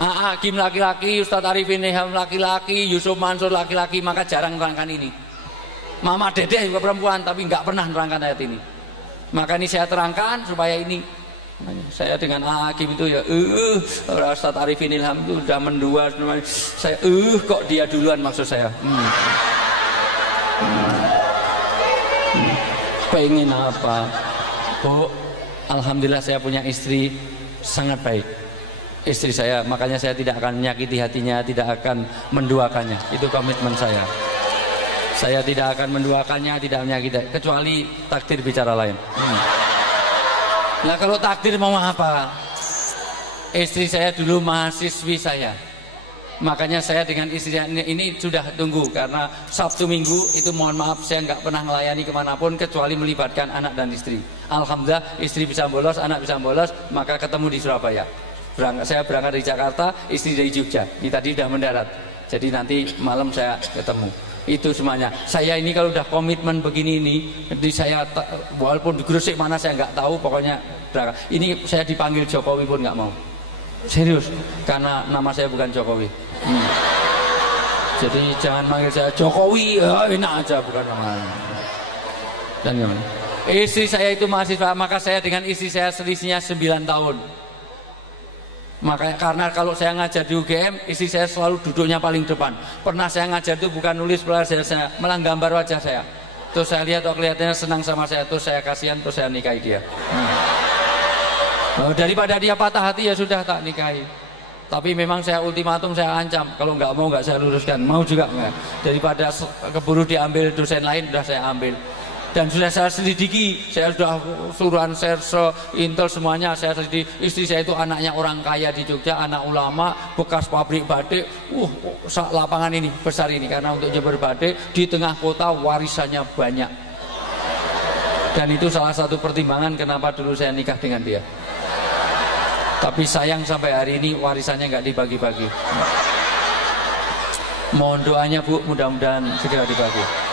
Hakim laki-laki, Ustadz Arifin Niham laki-laki, Yusuf Mansur laki-laki, maka jarang menerangkan ini. Mama Dedeh juga perempuan tapi nggak pernah menerangkan ayat ini. Maka ini saya terangkan supaya ini. Saya dengan Hakim itu ya Ustadz Arifin Ilham itu sudah mendua saya kok dia duluan maksud saya pengen apa Bu? Alhamdulillah saya punya istri sangat baik istri saya, makanya saya tidak akan menyakiti hatinya, tidak akan menduakannya, itu komitmen saya tidak akan menduakannya, tidak menyakiti kecuali takdir bicara lain. Nah kalau takdir mau apa? Istri saya dulu mahasiswi saya. Makanya saya dengan istri saya ini sudah tunggu. Karena Sabtu Minggu itu mohon maaf saya nggak pernah melayani kemanapun kecuali melibatkan anak dan istri. Alhamdulillah istri bisa bolos, anak bisa bolos, maka ketemu di Surabaya. Saya berangkat dari Jakarta, istri dari Jogja. Ini tadi sudah mendarat. Jadi nanti malam saya ketemu. Itu semuanya. Saya ini kalau udah komitmen begini ini, di saya walaupun di Gresik mana saya nggak tahu, pokoknya berangkat. Ini saya dipanggil Jokowi pun nggak mau. Serius, karena nama saya bukan Jokowi. Jadi jangan manggil saya Jokowi, enak aja bukan nama. Dan gimana? Istri saya itu mahasiswa, maka saya dengan istri saya selisihnya 9 tahun. Makanya karena kalau saya ngajar di UGM, istri saya selalu duduknya paling depan. Pernah saya ngajar itu bukan nulis pelajaran saya, malah gambar wajah saya. Terus saya lihat kelihatannya senang sama saya, terus saya kasihan, terus saya nikahi dia. Daripada dia patah hati ya sudah tak nikahi. Tapi memang saya ultimatum, saya ancam, kalau nggak mau nggak saya luruskan, mau juga nggak. Daripada keburu diambil dosen lain, sudah saya ambil. Dan sudah saya selidiki, saya sudah suruhan serse, intel semuanya saya selidiki. Istri saya itu anaknya orang kaya di Jogja, anak ulama, bekas pabrik batik. Lapangan ini besar ini karena untuk jemur batik di tengah kota warisannya banyak. Dan itu salah satu pertimbangan kenapa dulu saya nikah dengan dia. Tapi sayang sampai hari ini warisannya nggak dibagi-bagi. Mohon doanya Bu, mudah-mudahan segera dibagi.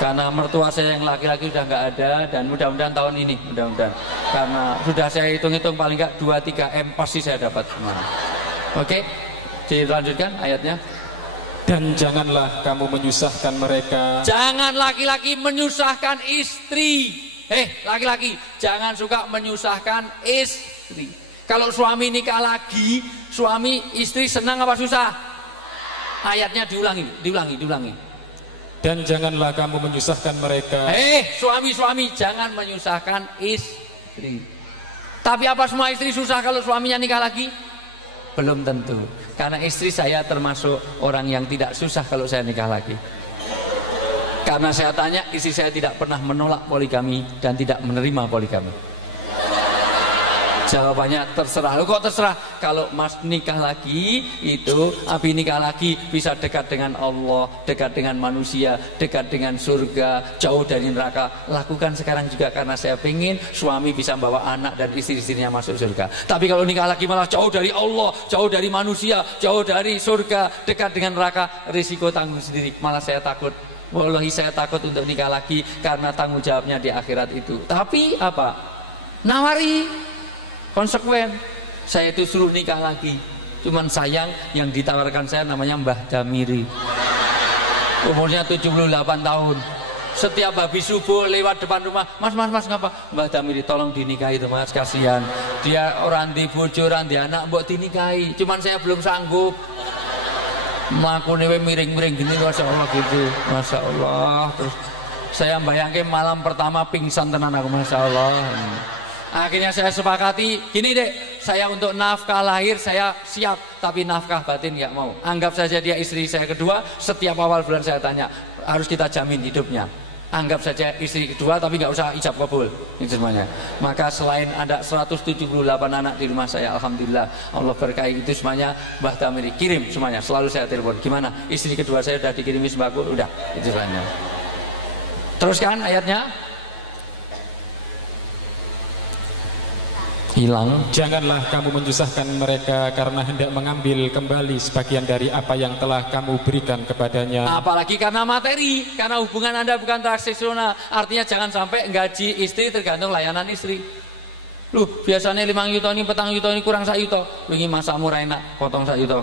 Karena mertua saya yang laki-laki sudah nggak ada dan mudah-mudahan tahun ini mudah-mudahan karena sudah saya hitung-hitung paling nggak 2-3 M pasti saya dapat. Oke, dilanjutkan ayatnya. Dan janganlah kamu menyusahkan mereka. Jangan laki-laki menyusahkan istri. Laki-laki jangan suka menyusahkan istri. Kalau suami nikah lagi, suami istri senang apa susah? Ayatnya diulangi. Dan janganlah kamu menyusahkan mereka. Suami-suami jangan menyusahkan istri. Tapi apa semua istri susah kalau suaminya nikah lagi? Belum tentu. Karena istri saya termasuk orang yang tidak susah kalau saya nikah lagi. Karena saya tanya, istri saya tidak pernah menolak poligami dan tidak menerima poligami. Jawabannya terserah. Kok terserah? kalau Mas nikah lagi itu, Abi nikah lagi bisa dekat dengan Allah, dekat dengan manusia, dekat dengan surga, jauh dari neraka. Lakukan sekarang juga karena saya pengen suami bisa bawa anak dan istri-istrinya masuk surga. Tapi kalau nikah lagi malah jauh dari Allah, jauh dari manusia, jauh dari surga, dekat dengan neraka, risiko tanggung sendiri. Malah saya takut. Wallahi saya takut untuk nikah lagi karena tanggung jawabnya di akhirat itu. Tapi apa? Nawari, konsekuen. Saya itu suruh nikah lagi. Cuman sayang yang ditawarkan saya namanya Mbah Damiri. Umurnya 78 tahun. Setiap habis subuh lewat depan rumah, mas ngapa? Mbah Damiri tolong dinikahi itu mas, kasihan. Dia orang di bojo, orang di anak, mbok dinikahi. Cuman saya belum sanggup. Makune miring-miring gini, masya Allah gitu, masya Allah. Terus saya bayangin malam pertama pingsan tenan aku, masya Allah. Akhirnya saya sepakati, gini deh, saya untuk nafkah lahir saya siap, tapi nafkah batin nggak mau. Anggap saja dia istri saya kedua, setiap awal bulan saya tanya, harus kita jamin hidupnya. Anggap saja istri kedua, tapi nggak usah ijab kabul, itu semuanya. Maka selain ada 178 anak di rumah saya, alhamdulillah Allah berkahi itu semuanya Mbah Damiri kirim semuanya, selalu saya telepon. Gimana? Istri kedua saya sudah dikirimi sembako, udah, itu semuanya. Teruskan ayatnya. Hilang. Janganlah kamu menyusahkan mereka karena hendak mengambil kembali sebagian dari apa yang telah kamu berikan kepadanya. Apalagi karena materi, karena hubungan Anda bukan transaksional. Artinya jangan sampai gaji istri tergantung layanan istri. Loh, biasanya 5 yuto ini, petang yuto ini kurang 1 yuto. Wingi masamu ra enak, potong 1 yuto.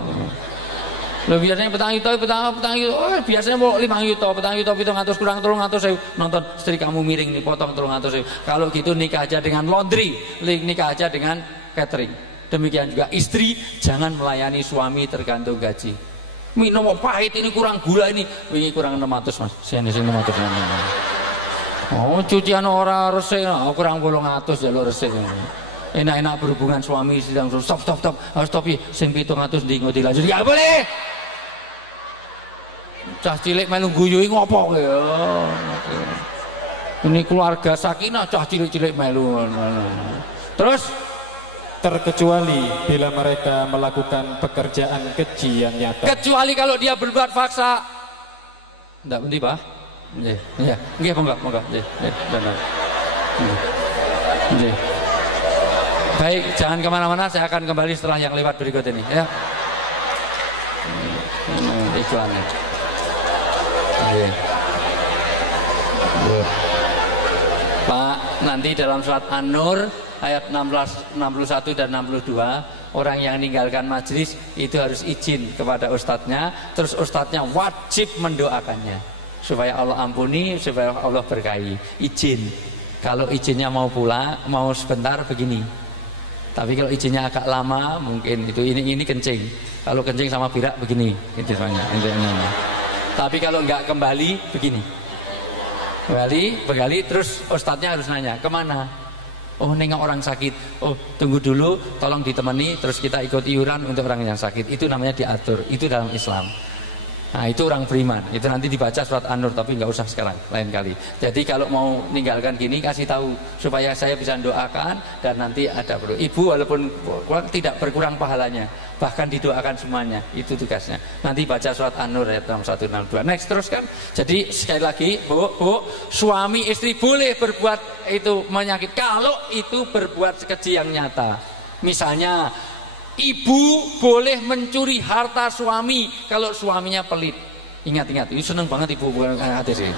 Loh, biasanya petang yuto, oh, biasanya mau 5 yuto, petang yuto 700 kurang 300.000. Nonton istri kamu miring nih, potong 300.000. Kalau gitu nikah aja dengan laundry, nikah aja dengan catering. Demikian juga istri jangan melayani suami tergantung gaji. Minum pahit ini kurang gula ini, wingi kurang 600 mas, sini 600. Oh, cucian ora resik, kurang 800 ya lo resik. Enak-enak berhubungan suami istri langsung stop, harus stop ya, sing 700 di dilanjut, ya boleh. Cah cilik melu guyui ngopo ya. Ini keluarga sakinah, cah cilik-cilik melu. Terus terkecuali bila mereka melakukan pekerjaan keji yang nyata. Kecuali kalau dia berbuat paksa. Enggak penting, Pak. Nggih, iya. Nggih, monggo. Nggih, benar. Nggih. Baik, jangan kemana-mana, saya akan kembali setelah yang lewat berikut ini ya. Iklannya. Pak, nanti dalam surat An-Nur ayat 61 dan 62, orang yang meninggalkan majlis itu harus izin kepada ustadznya, terus ustadznya wajib mendoakannya supaya Allah ampuni, supaya Allah berkahi. Izin. Kalau izinnya mau pulang, mau sebentar begini. Tapi kalau izinnya agak lama, mungkin itu ini kencing. Kalau kencing sama birak begini, itu semuanya. Tapi kalau nggak kembali begini, kembali terus ustadznya harus nanya kemana. Oh, nengok orang sakit. Oh, tunggu dulu, tolong ditemani, terus kita ikut iuran untuk orang yang sakit. Itu namanya diatur, itu dalam Islam. Nah, itu orang beriman. Itu nanti dibaca surat An-Nur, tapi nggak usah sekarang, lain kali. Jadi kalau mau meninggalkan gini, kasih tahu supaya saya bisa doakan dan nanti ada perlu. Ibu walaupun tidak berkurang pahalanya, bahkan didoakan semuanya. Itu tugasnya. Nanti baca surat An-Nur ayat 6162. Next teruskan. Jadi sekali lagi, Bu, suami istri boleh berbuat itu menyakit kalau itu berbuat keji yang nyata. Misalnya ibu boleh mencuri harta suami kalau suaminya pelit. Ingat, ini seneng banget ibu bukan hadis ini.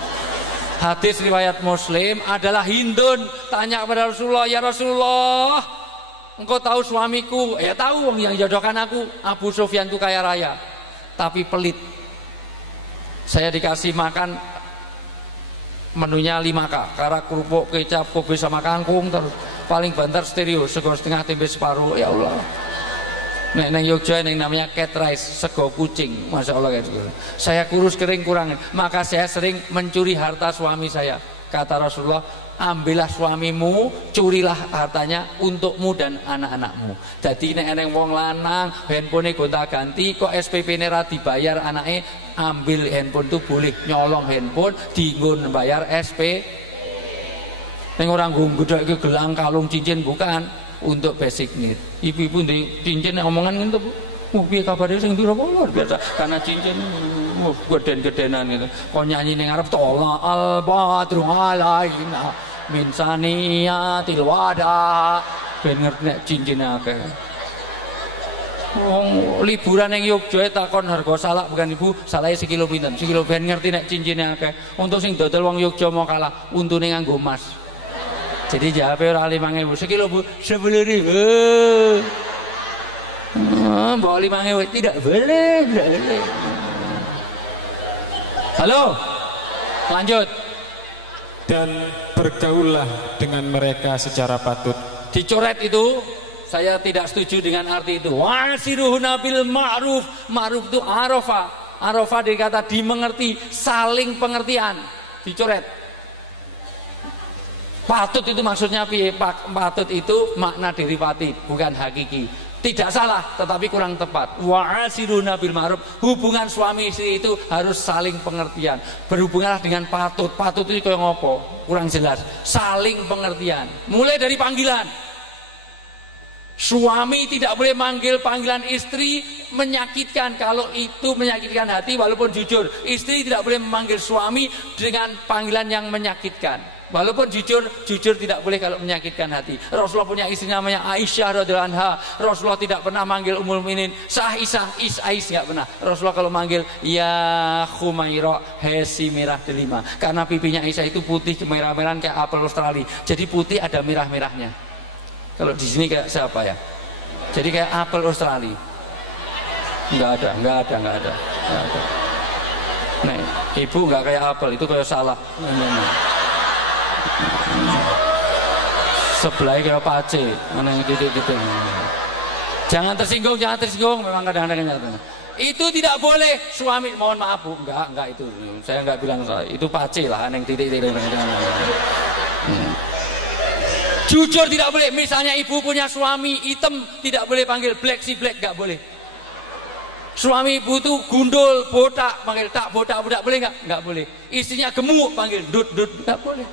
Hadis riwayat Muslim adalah Hindun tanya kepada Rasulullah, ya Rasulullah, engkau tahu suamiku? Ya tahu, yang jodohkan aku Abu Sufyan itu kaya raya, tapi pelit. Saya dikasih makan menunya 5K, karak, kerupuk, kecap, kopi sama kangkung, terus paling banter stereo, sego setengah tempe separuh. Ya Allah. Neng Yogyakarta yang namanya cat rice, sego kucing, masya Allah kayak gitu. Saya kurus kering kurang, maka saya sering mencuri harta suami saya. Kata Rasulullah, ambillah suamimu, curilah hartanya untukmu dan anak-anakmu. Jadi nek wong lanang handphone gonta-ganti kok SPP-ne ra dibayar anake, ambil handphone itu boleh, nyolong handphone dienggo bayar SP. Ning orang gedhe gelang kalung cincin bukan. untuk basic need. Ibu-ibu di cincin omongan ngene Bu. Piye kabare sing pira luar biasa karena cincin geden-gedenan itu. Kok nyanyi ning arep tola al badru alaina min saniyatil wada. Ben ngerti nek cincin akeh. Wong liburan ning Yogya takon harga salak bukan Ibu, salake sekilo pinten? Sekilo ben ngerti nek cincine akeh. Untuk sing dodol wong Yogya mau kalah, untune nganggo emas. Jadi jawabe ora 5.000, sekilo Bu, 10.000. Bawa 5.000 tidak boleh, tidak boleh. Halo, lanjut. Dan bergaullah dengan mereka secara patut. Dicoret itu, saya tidak setuju dengan arti itu. Wasiruhuna bil ma'ruf. Ma'ruf itu arafah. Arafah dikata dimengerti, saling pengertian. Dicoret. Patut itu maksudnya piye? Patut itu makna derivati, bukan hakiki. Tidak salah, tetapi kurang tepat. Wa'asiruna bil ma'ruf. Hubungan suami istri itu harus saling pengertian. Berhubunganlah dengan patut. Patut itu kayak ngopo? Kurang jelas. Saling pengertian. Mulai dari panggilan. Suami tidak boleh manggil panggilan istri menyakitkan. Kalau itu menyakitkan hati walaupun jujur. Istri tidak boleh memanggil suami dengan panggilan yang menyakitkan. Walaupun jujur tidak boleh kalau menyakitkan hati. Rasulullah punya istri namanya Aisyah radhiyallahu anha. Rasulullah tidak pernah manggil Ummul Mukminin Aisyah, Ais nggak pernah. Rasulullah kalau manggil ya Khumairah, hesi merah delima. Karena pipinya Aisyah itu putih kemerah-merahan kayak apel Australia. Jadi putih ada merah-merahnya. Kalau di sini kayak siapa ya? Jadi kayak apel Australia. Nggak ada. Nih, ibu nggak kayak apel, itu kayak salak. Sebelahnya kayak pace, mana yang titik-titik. Jangan tersinggung, memang kadang-kadang itu tidak boleh. Suami, mohon maaf Bu, enggak itu. Saya enggak bilang salah. Itu pace lah, yang titik-titik. Jujur tidak boleh. Misalnya ibu punya suami hitam, tidak boleh panggil black, si black enggak boleh. Suami ibu tuh gundul, botak, panggil tak botak boleh enggak? Enggak boleh. Istrinya gemuk, panggil dut enggak boleh.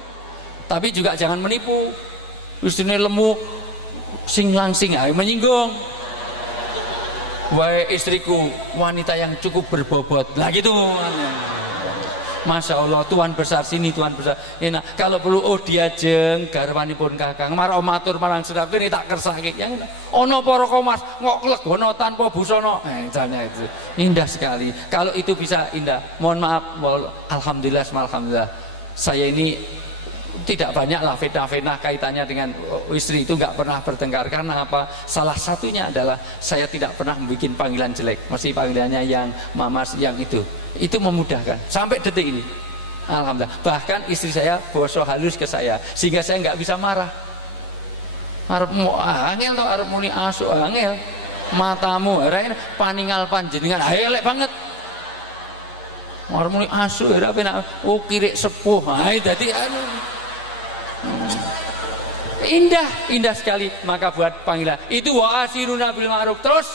Tapi juga jangan menipu. Istrinya lemuk, sing langsing, menyinggung. Wahai istriku, wanita yang cukup berbobot. Lah gitu. Masya Allah, Tuhan besar sini, Tuhan besar. Enak. Kalau perlu diajeng garwanipun kakang. Marah matur marang sedap ini tak kersake. Yang ono para komas ngok legono tanpa busana. Misalnya itu indah sekali. Kalau itu bisa indah. Mohon maaf, alhamdulillah. Saya ini tidak banyak lah fitnah-fitnah kaitannya dengan istri itu nggak pernah bertengkar. Karena apa? Salah satunya adalah saya tidak pernah membuat panggilan jelek. Mesti panggilannya yang mamas, yang itu memudahkan sampai detik ini. Alhamdulillah. Bahkan istri saya boso halus ke saya sehingga saya nggak bisa marah. Arepmu angel to, arep muni asu angel. Matamu ora paningal panjenengan elek banget. Arep muni asu ora penak. Oh kirik sepuh. Dadi indah sekali. Maka buat panggilan itu wa'asiruna bil ma'ruf. Terus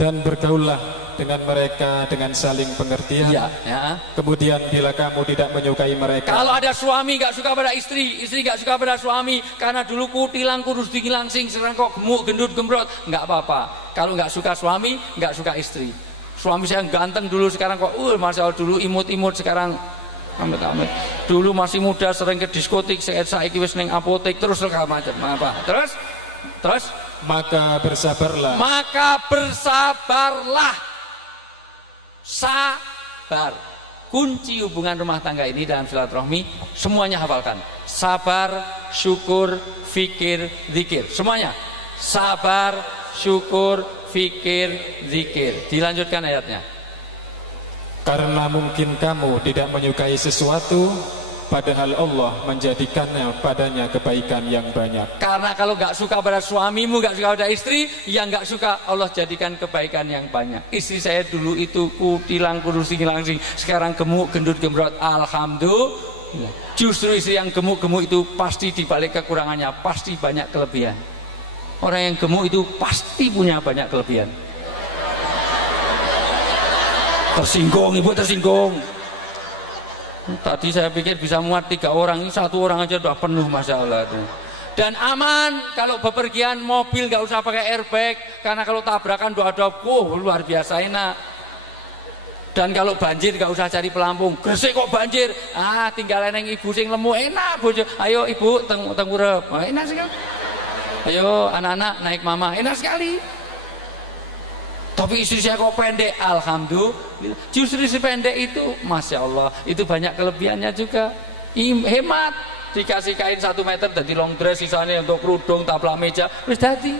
dan bergaullah dengan mereka dengan saling pengertian. Ya. Kemudian bila kamu tidak menyukai mereka, kalau ada suami gak suka pada istri gak suka pada suami karena dulu kutilang kurus dingin langsing, sekarang kok gemuk gendut gembrot, nggak apa-apa. Kalau nggak suka suami, nggak suka istri. Suami saya ganteng dulu, sekarang kok masya Allah, dulu imut-imut, sekarang amit-amit. Dulu masih muda sering ke diskotik, saiki wis ning apotek terus segala macam. Apa? Terus maka bersabarlah. Sabar. Kunci hubungan rumah tangga ini dalam silaturahmi semuanya hafalkan. Sabar, syukur, fikir, zikir. Semuanya. Sabar, syukur, fikir, zikir. Dilanjutkan ayatnya. Karena mungkin kamu tidak menyukai sesuatu, padahal Allah menjadikannya padanya kebaikan yang banyak. Karena kalau gak suka pada suamimu, gak suka pada istri, yang gak suka Allah jadikan kebaikan yang banyak. Istri saya dulu itu kutilang kurus langsing, sekarang gemuk gendut gembrot. Alhamdulillah. Justru istri yang gemuk-gemuk itu pasti dibalik kekurangannya pasti banyak kelebihan. Orang yang gemuk itu pasti punya banyak kelebihan. Tersinggung, ibu tersinggung. Tadi saya pikir bisa muat 3 orang, ini 1 orang aja udah penuh, masya Allah. Dan aman kalau bepergian mobil nggak usah pakai airbag, karena kalau tabrakan doa-doa luar biasa enak. Dan kalau banjir nggak usah cari pelampung, Gresik kok banjir, tinggal neng ibu sing lemu enak bojo. Ayo ibu tengurep, enak sekali. Ayo anak-anak naik mama, enak sekali. Tapi istri saya kok pendek, alhamdulillah. Justru si pendek itu, masya Allah, itu banyak kelebihannya juga. Hemat. Dikasih kain 1 meter jadi long dress, sisanya untuk kerudung, taplak meja, wis dadi.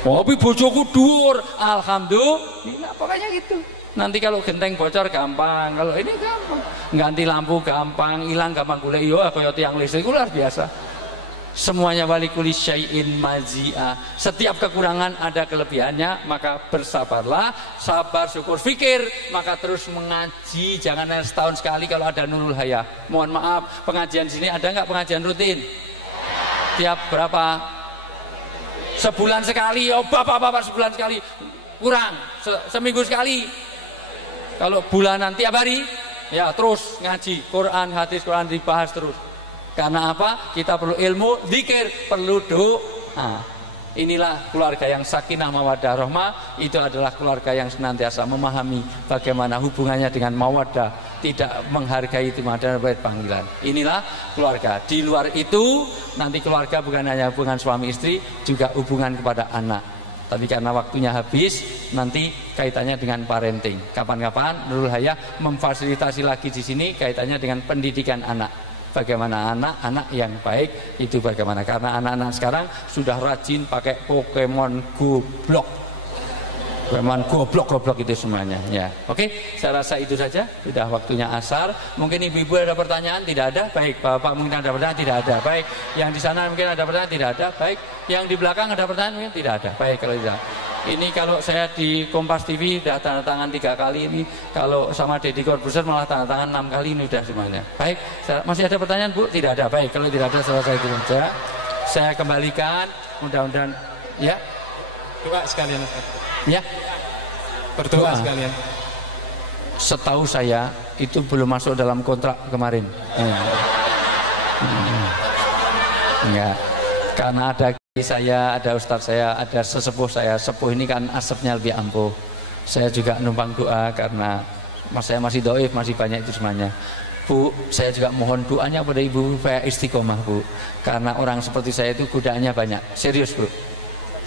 Tapi bojoku dhuwur, alhamdulillah, pokoknya gitu. Nanti kalau genteng bocor gampang, kalau ini gampang. Ganti lampu gampang, hilang gampang, golek yo kaya tiang listrik luar biasa. Semuanya walikuli syai'in mazi'a. Setiap kekurangan ada kelebihannya, maka bersabarlah, sabar, syukur, fikir, maka terus mengaji. Jangan setahun sekali kalau ada Nurul Hayah. Mohon maaf, pengajian sini ada nggak pengajian rutin? Tiap berapa? Sebulan sekali. Oh bapak-bapak, sebulan sekali kurang, seminggu sekali. Kalau bulanan tiap hari, ya terus ngaji Quran, hadis Quran dibahas terus. Karena apa? Kita perlu ilmu, zikir, perlu doa. Inilah keluarga yang sakinah mawaddah rahmah. Itu adalah keluarga yang senantiasa memahami bagaimana hubungannya dengan mawaddah, tidak menghargai itu dan panggilan. Inilah keluarga. Di luar itu nanti keluarga bukan hanya hubungan suami istri, juga hubungan kepada anak. Tapi karena waktunya habis, nanti kaitannya dengan parenting. Kapan-kapan Nurul Hayah memfasilitasi lagi di sini kaitannya dengan pendidikan anak. Bagaimana anak-anak yang baik itu bagaimana, karena anak-anak sekarang sudah rajin pakai Pokemon goblok, itu semuanya ya. Oke, saya rasa itu saja, sudah waktunya asar. Mungkin ibu-ibu ada pertanyaan? Tidak ada. Baik. Bapak mungkin ada pertanyaan? Tidak ada. Baik. Yang di sana mungkin ada pertanyaan? Tidak ada. Baik. Yang di belakang ada pertanyaan? Mungkin tidak ada. Baik. Kalau tidak, ini kalau saya di Kompas TV sudah tanda tangan 3 kali, ini kalau sama Deddy Corbuzier malah tanda tangan 6 kali, ini sudah semuanya. Baik, masih ada pertanyaan Bu? Tidak ada. Baik, kalau tidak ada selesai itu saja. Saya kembalikan, mudah-mudahan ya. Doa sekalian. Ya. Berdoa sekalian. Setahu saya itu belum masuk dalam kontrak kemarin. Enggak. Karena ada saya, ada ustadz saya, ada sesepuh saya. Sepuh ini kan asapnya lebih ampuh. Saya juga numpang doa karena saya masih doif, masih banyak itu semuanya. Bu, saya juga mohon doanya pada ibu supaya istiqomah Bu. Karena orang seperti saya itu godaannya banyak. Serius Bu.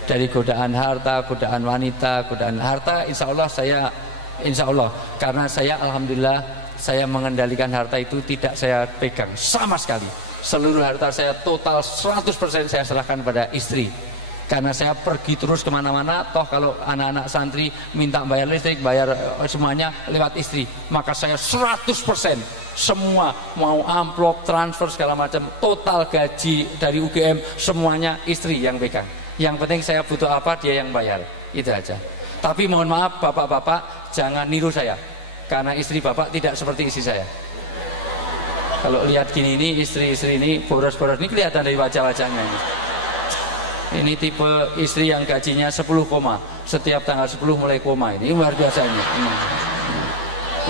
Dari godaan harta, godaan wanita, godaan harta, insya Allah. Karena saya alhamdulillah saya mengendalikan harta itu tidak saya pegang sama sekali. Seluruh harta saya total 100% saya serahkan pada istri. Karena saya pergi terus kemana-mana, toh kalau anak-anak santri minta bayar listrik, bayar semuanya lewat istri, maka saya 100% semua, mau amplop, transfer segala macam, total gaji dari UGM semuanya istri yang pegang. Yang penting saya butuh apa, dia yang bayar, itu aja. Tapi mohon maaf bapak-bapak, jangan niru saya, karena istri bapak tidak seperti istri saya. Kalau lihat gini, ini istri-istri ini boros-boros, ini kelihatan dari wajah-wajahnya ini. Ini tipe istri yang gajinya 10 koma, setiap tanggal 10 mulai koma, ini luar biasa ini.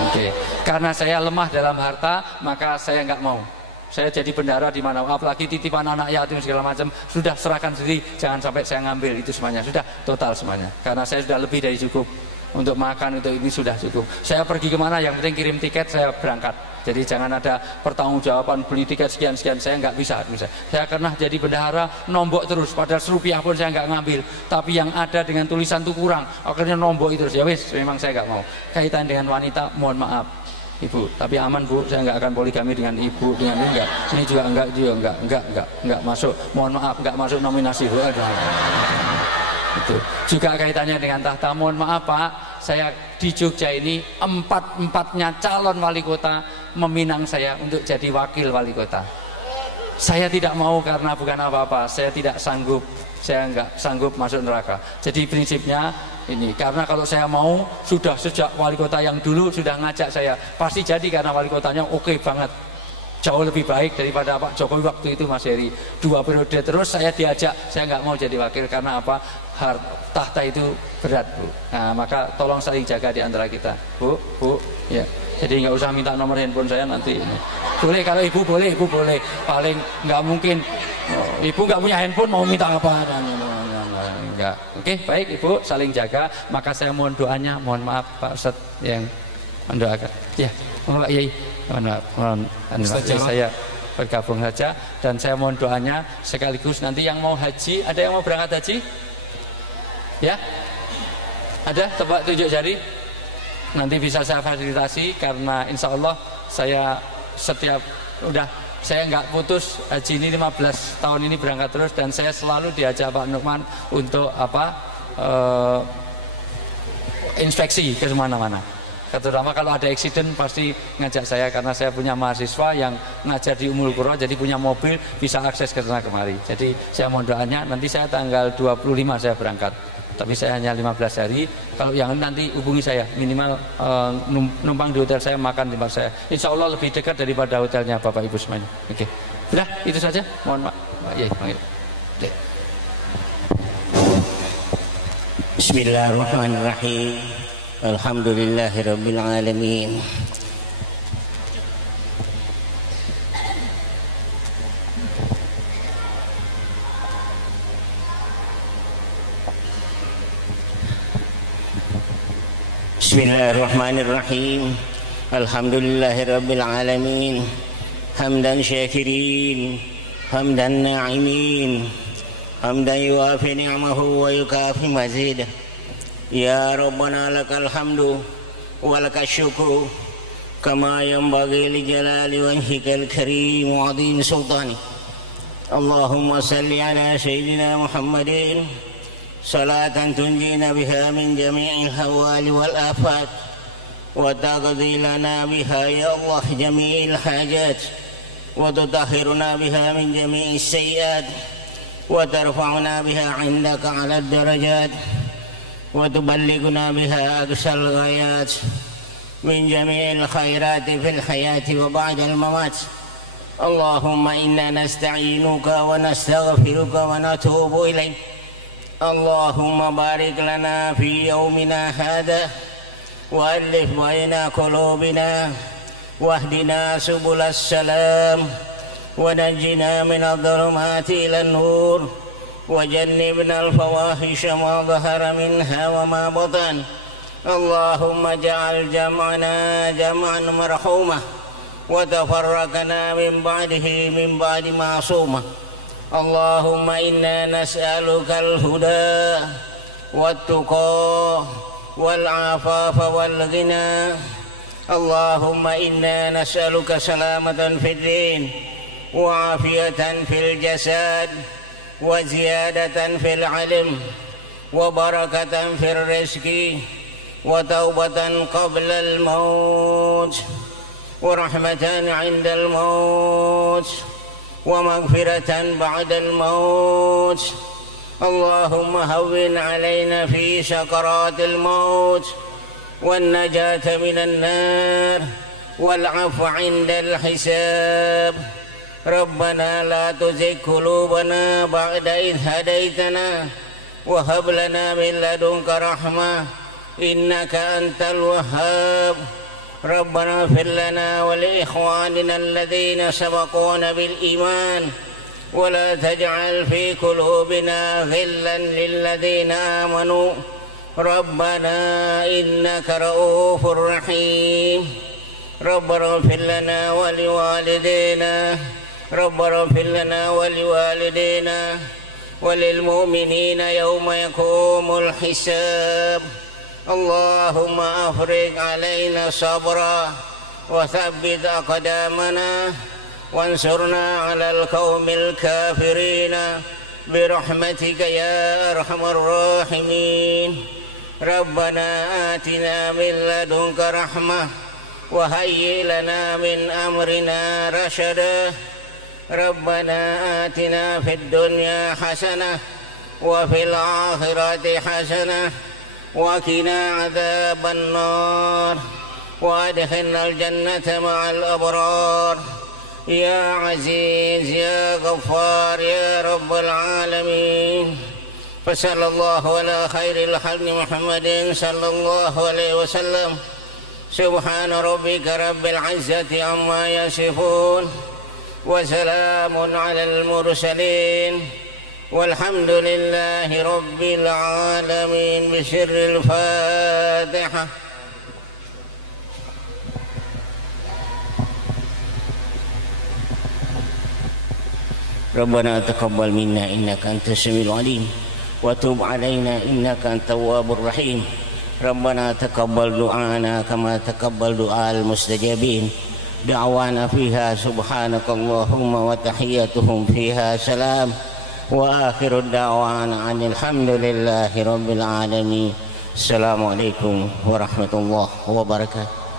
Oke. Karena saya lemah dalam harta, maka saya nggak mau. Saya jadi bendahara di mana, apalagi titipan anak yatim segala macam, sudah serahkan sendiri, jangan sampai saya ngambil itu semuanya, sudah total semuanya. Karena saya sudah lebih dari cukup untuk makan, untuk ini sudah cukup. Saya pergi kemana, yang penting kirim tiket, saya berangkat. Jadi jangan ada pertanggungjawaban beli tiket sekian-sekian, saya nggak bisa. Saya pernah jadi bendahara nombok terus, padahal serupiah pun saya nggak ngambil. Tapi yang ada dengan tulisan itu kurang, akhirnya nombok itu terus. Ya wis, memang saya nggak mau. Kaitan dengan wanita, mohon maaf. Ibu, tapi aman Bu, saya nggak akan poligami dengan ibu, dengan ini enggak. Ini juga enggak masuk. Mohon maaf, enggak masuk nominasi. Itu juga kaitannya dengan tahta. Mohon maaf Pak, saya di Jogja ini empatnya calon wali kota meminang saya untuk jadi wakil wali kota. Saya tidak mau karena bukan apa-apa, saya tidak sanggup, saya nggak sanggup masuk neraka. Jadi prinsipnya ini, karena kalau saya mau, sudah sejak wali kota yang dulu sudah ngajak saya, pasti jadi karena wali kotanya oke banget. jauh lebih baik daripada Pak Jokowi waktu itu Mas Heri. 2 periode terus saya diajak, saya nggak mau jadi wakil karena apa? Tahta itu berat, Bu. Nah, maka tolong saling jaga di antara kita, Bu, ya. Jadi nggak usah minta nomor handphone saya nanti. Boleh kalau ibu boleh, paling nggak mungkin ibu nggak punya handphone mau minta apa? Enggak. Oke, baik Ibu, saling jaga. Maka saya mohon doanya, mohon maaf Pak Ustadz yang mendoakan. Ya, Pak Yai. Mohon saya bergabung saja dan saya mohon doanya sekaligus nanti yang mau haji, ada yang mau berangkat haji? Ya? Ada? Coba tunjuk jari. Nanti bisa saya fasilitasi karena insya Allah saya saya nggak putus haji ini 15 tahun ini berangkat terus dan saya selalu diajak Pak Nukman untuk inspeksi ke mana-mana. Terutama kalau ada eksiden pasti ngajak saya karena saya punya mahasiswa yang ngajar di Ummul Qura jadi punya mobil bisa akses ke sana kemari. Jadi saya mohon doanya nanti saya tanggal 25 saya berangkat. Tapi saya hanya 15 hari. Kalau yang nanti hubungi saya minimal numpang di hotel saya, makan di tempat saya. Insya Allah lebih dekat daripada hotelnya Bapak Ibu semuanya. Oke. Sudah itu saja. Mohon maaf. Ya, Bismillahirrahmanirrahim. Alhamdulillahirabbil alamin. Bismillahirrahmanirrahim. Alhamdulillahirabbil alamin. Hamdan syakirin, hamdan na'imin, hamdan yuafi ni'amahu wa yukafi mazidah. Ya Rabbana lakal hamdu wa lakal syukru kama yanbaghi li jalali wajhikal karim wa 'azim sultani. Allahumma salli ala sayyidina Muhammadin salatan tunjina biha min jami'il hawali wal afat wa taqdi lana biha ya Allah jami'il hajat wa tutahhiruna biha min jami'is sayyi'at wa tarfa'una biha 'indaka 'ala ad-darajat وتبلغنا بها أقصى الغايات من جميع الخيرات في الحياة وبعد الممات. اللهم إنا نستعينك ونستغفرك ونتوب إليك. اللهم بارك لنا في يومنا هذا وألف بين قلوبنا واهدنا سبل السلام ونجنا من الظلمات إلى النور وجنبنا الفواحش ما ظهر منها وما بطن. اللهم اجعل جمعنا جمعا مرحوما وتفرقنا من بعده من بعد معصوما. اللهم إنا نسألك الهدى والتقى والعفاف والغنى. اللهم إنا نسألك سلامة في الدين وعافية في الجسد وزيادة في العلم وبركة في الرزق وتوبة قبل الموت ورحمة عند الموت ومغفرة بعد الموت. اللهم هون علينا في سكرات الموت والنجاة من النار والعفو عند الحساب. ربنا لا تزغ قلوبنا بعد إذ هديتنا وهب لنا من لدنك رحمة إنك أنت الوهاب. ربنا اغفر لنا ولإخواننا الذين سبقونا بالإيمان ولا تجعل في قلوبنا غلا للذين آمنوا ربنا إنك رؤوف رحيم. ربنا اغفر لنا ولوالدينا ربنا اغفر لنا ولوالدينا وللمؤمنين يوم يقوم الحساب. اللهم أفرغ علينا صبرا وثبت أقدامنا وانصرنا على القوم الكافرين برحمتك يا أرحم الراحمين. ربنا آتنا من لدنك رحمة وهيئ لنا من أمرنا رشدا. ربنا آتنا في الدنيا حسنة وفي الآخرة حسنة وقنا عذاب النار وأدخلنا الجنة مع الأبرار يا عزيز يا غفار يا رب العالمين. فصلى الله على خير الخلق محمد صلى الله عليه وسلم. سبحان ربك رب العزة عما يصفون وسلام على المرسلين والحمد لله رب العالمين. بسر الفاتحة. ربنا تقبل منا إنك أنت السميع العليم وتب علينا إنك أنت التواب الرحيم. ربنا تقبل دعانا كما تقبل دعاء المستجابين. دعوانا فيها سبحانك اللهم وتحيتهم فيها سلام وآخر الدعوانا أن الحمد لله رب العالمين. السلام عليكم ورحمة الله وبركاته.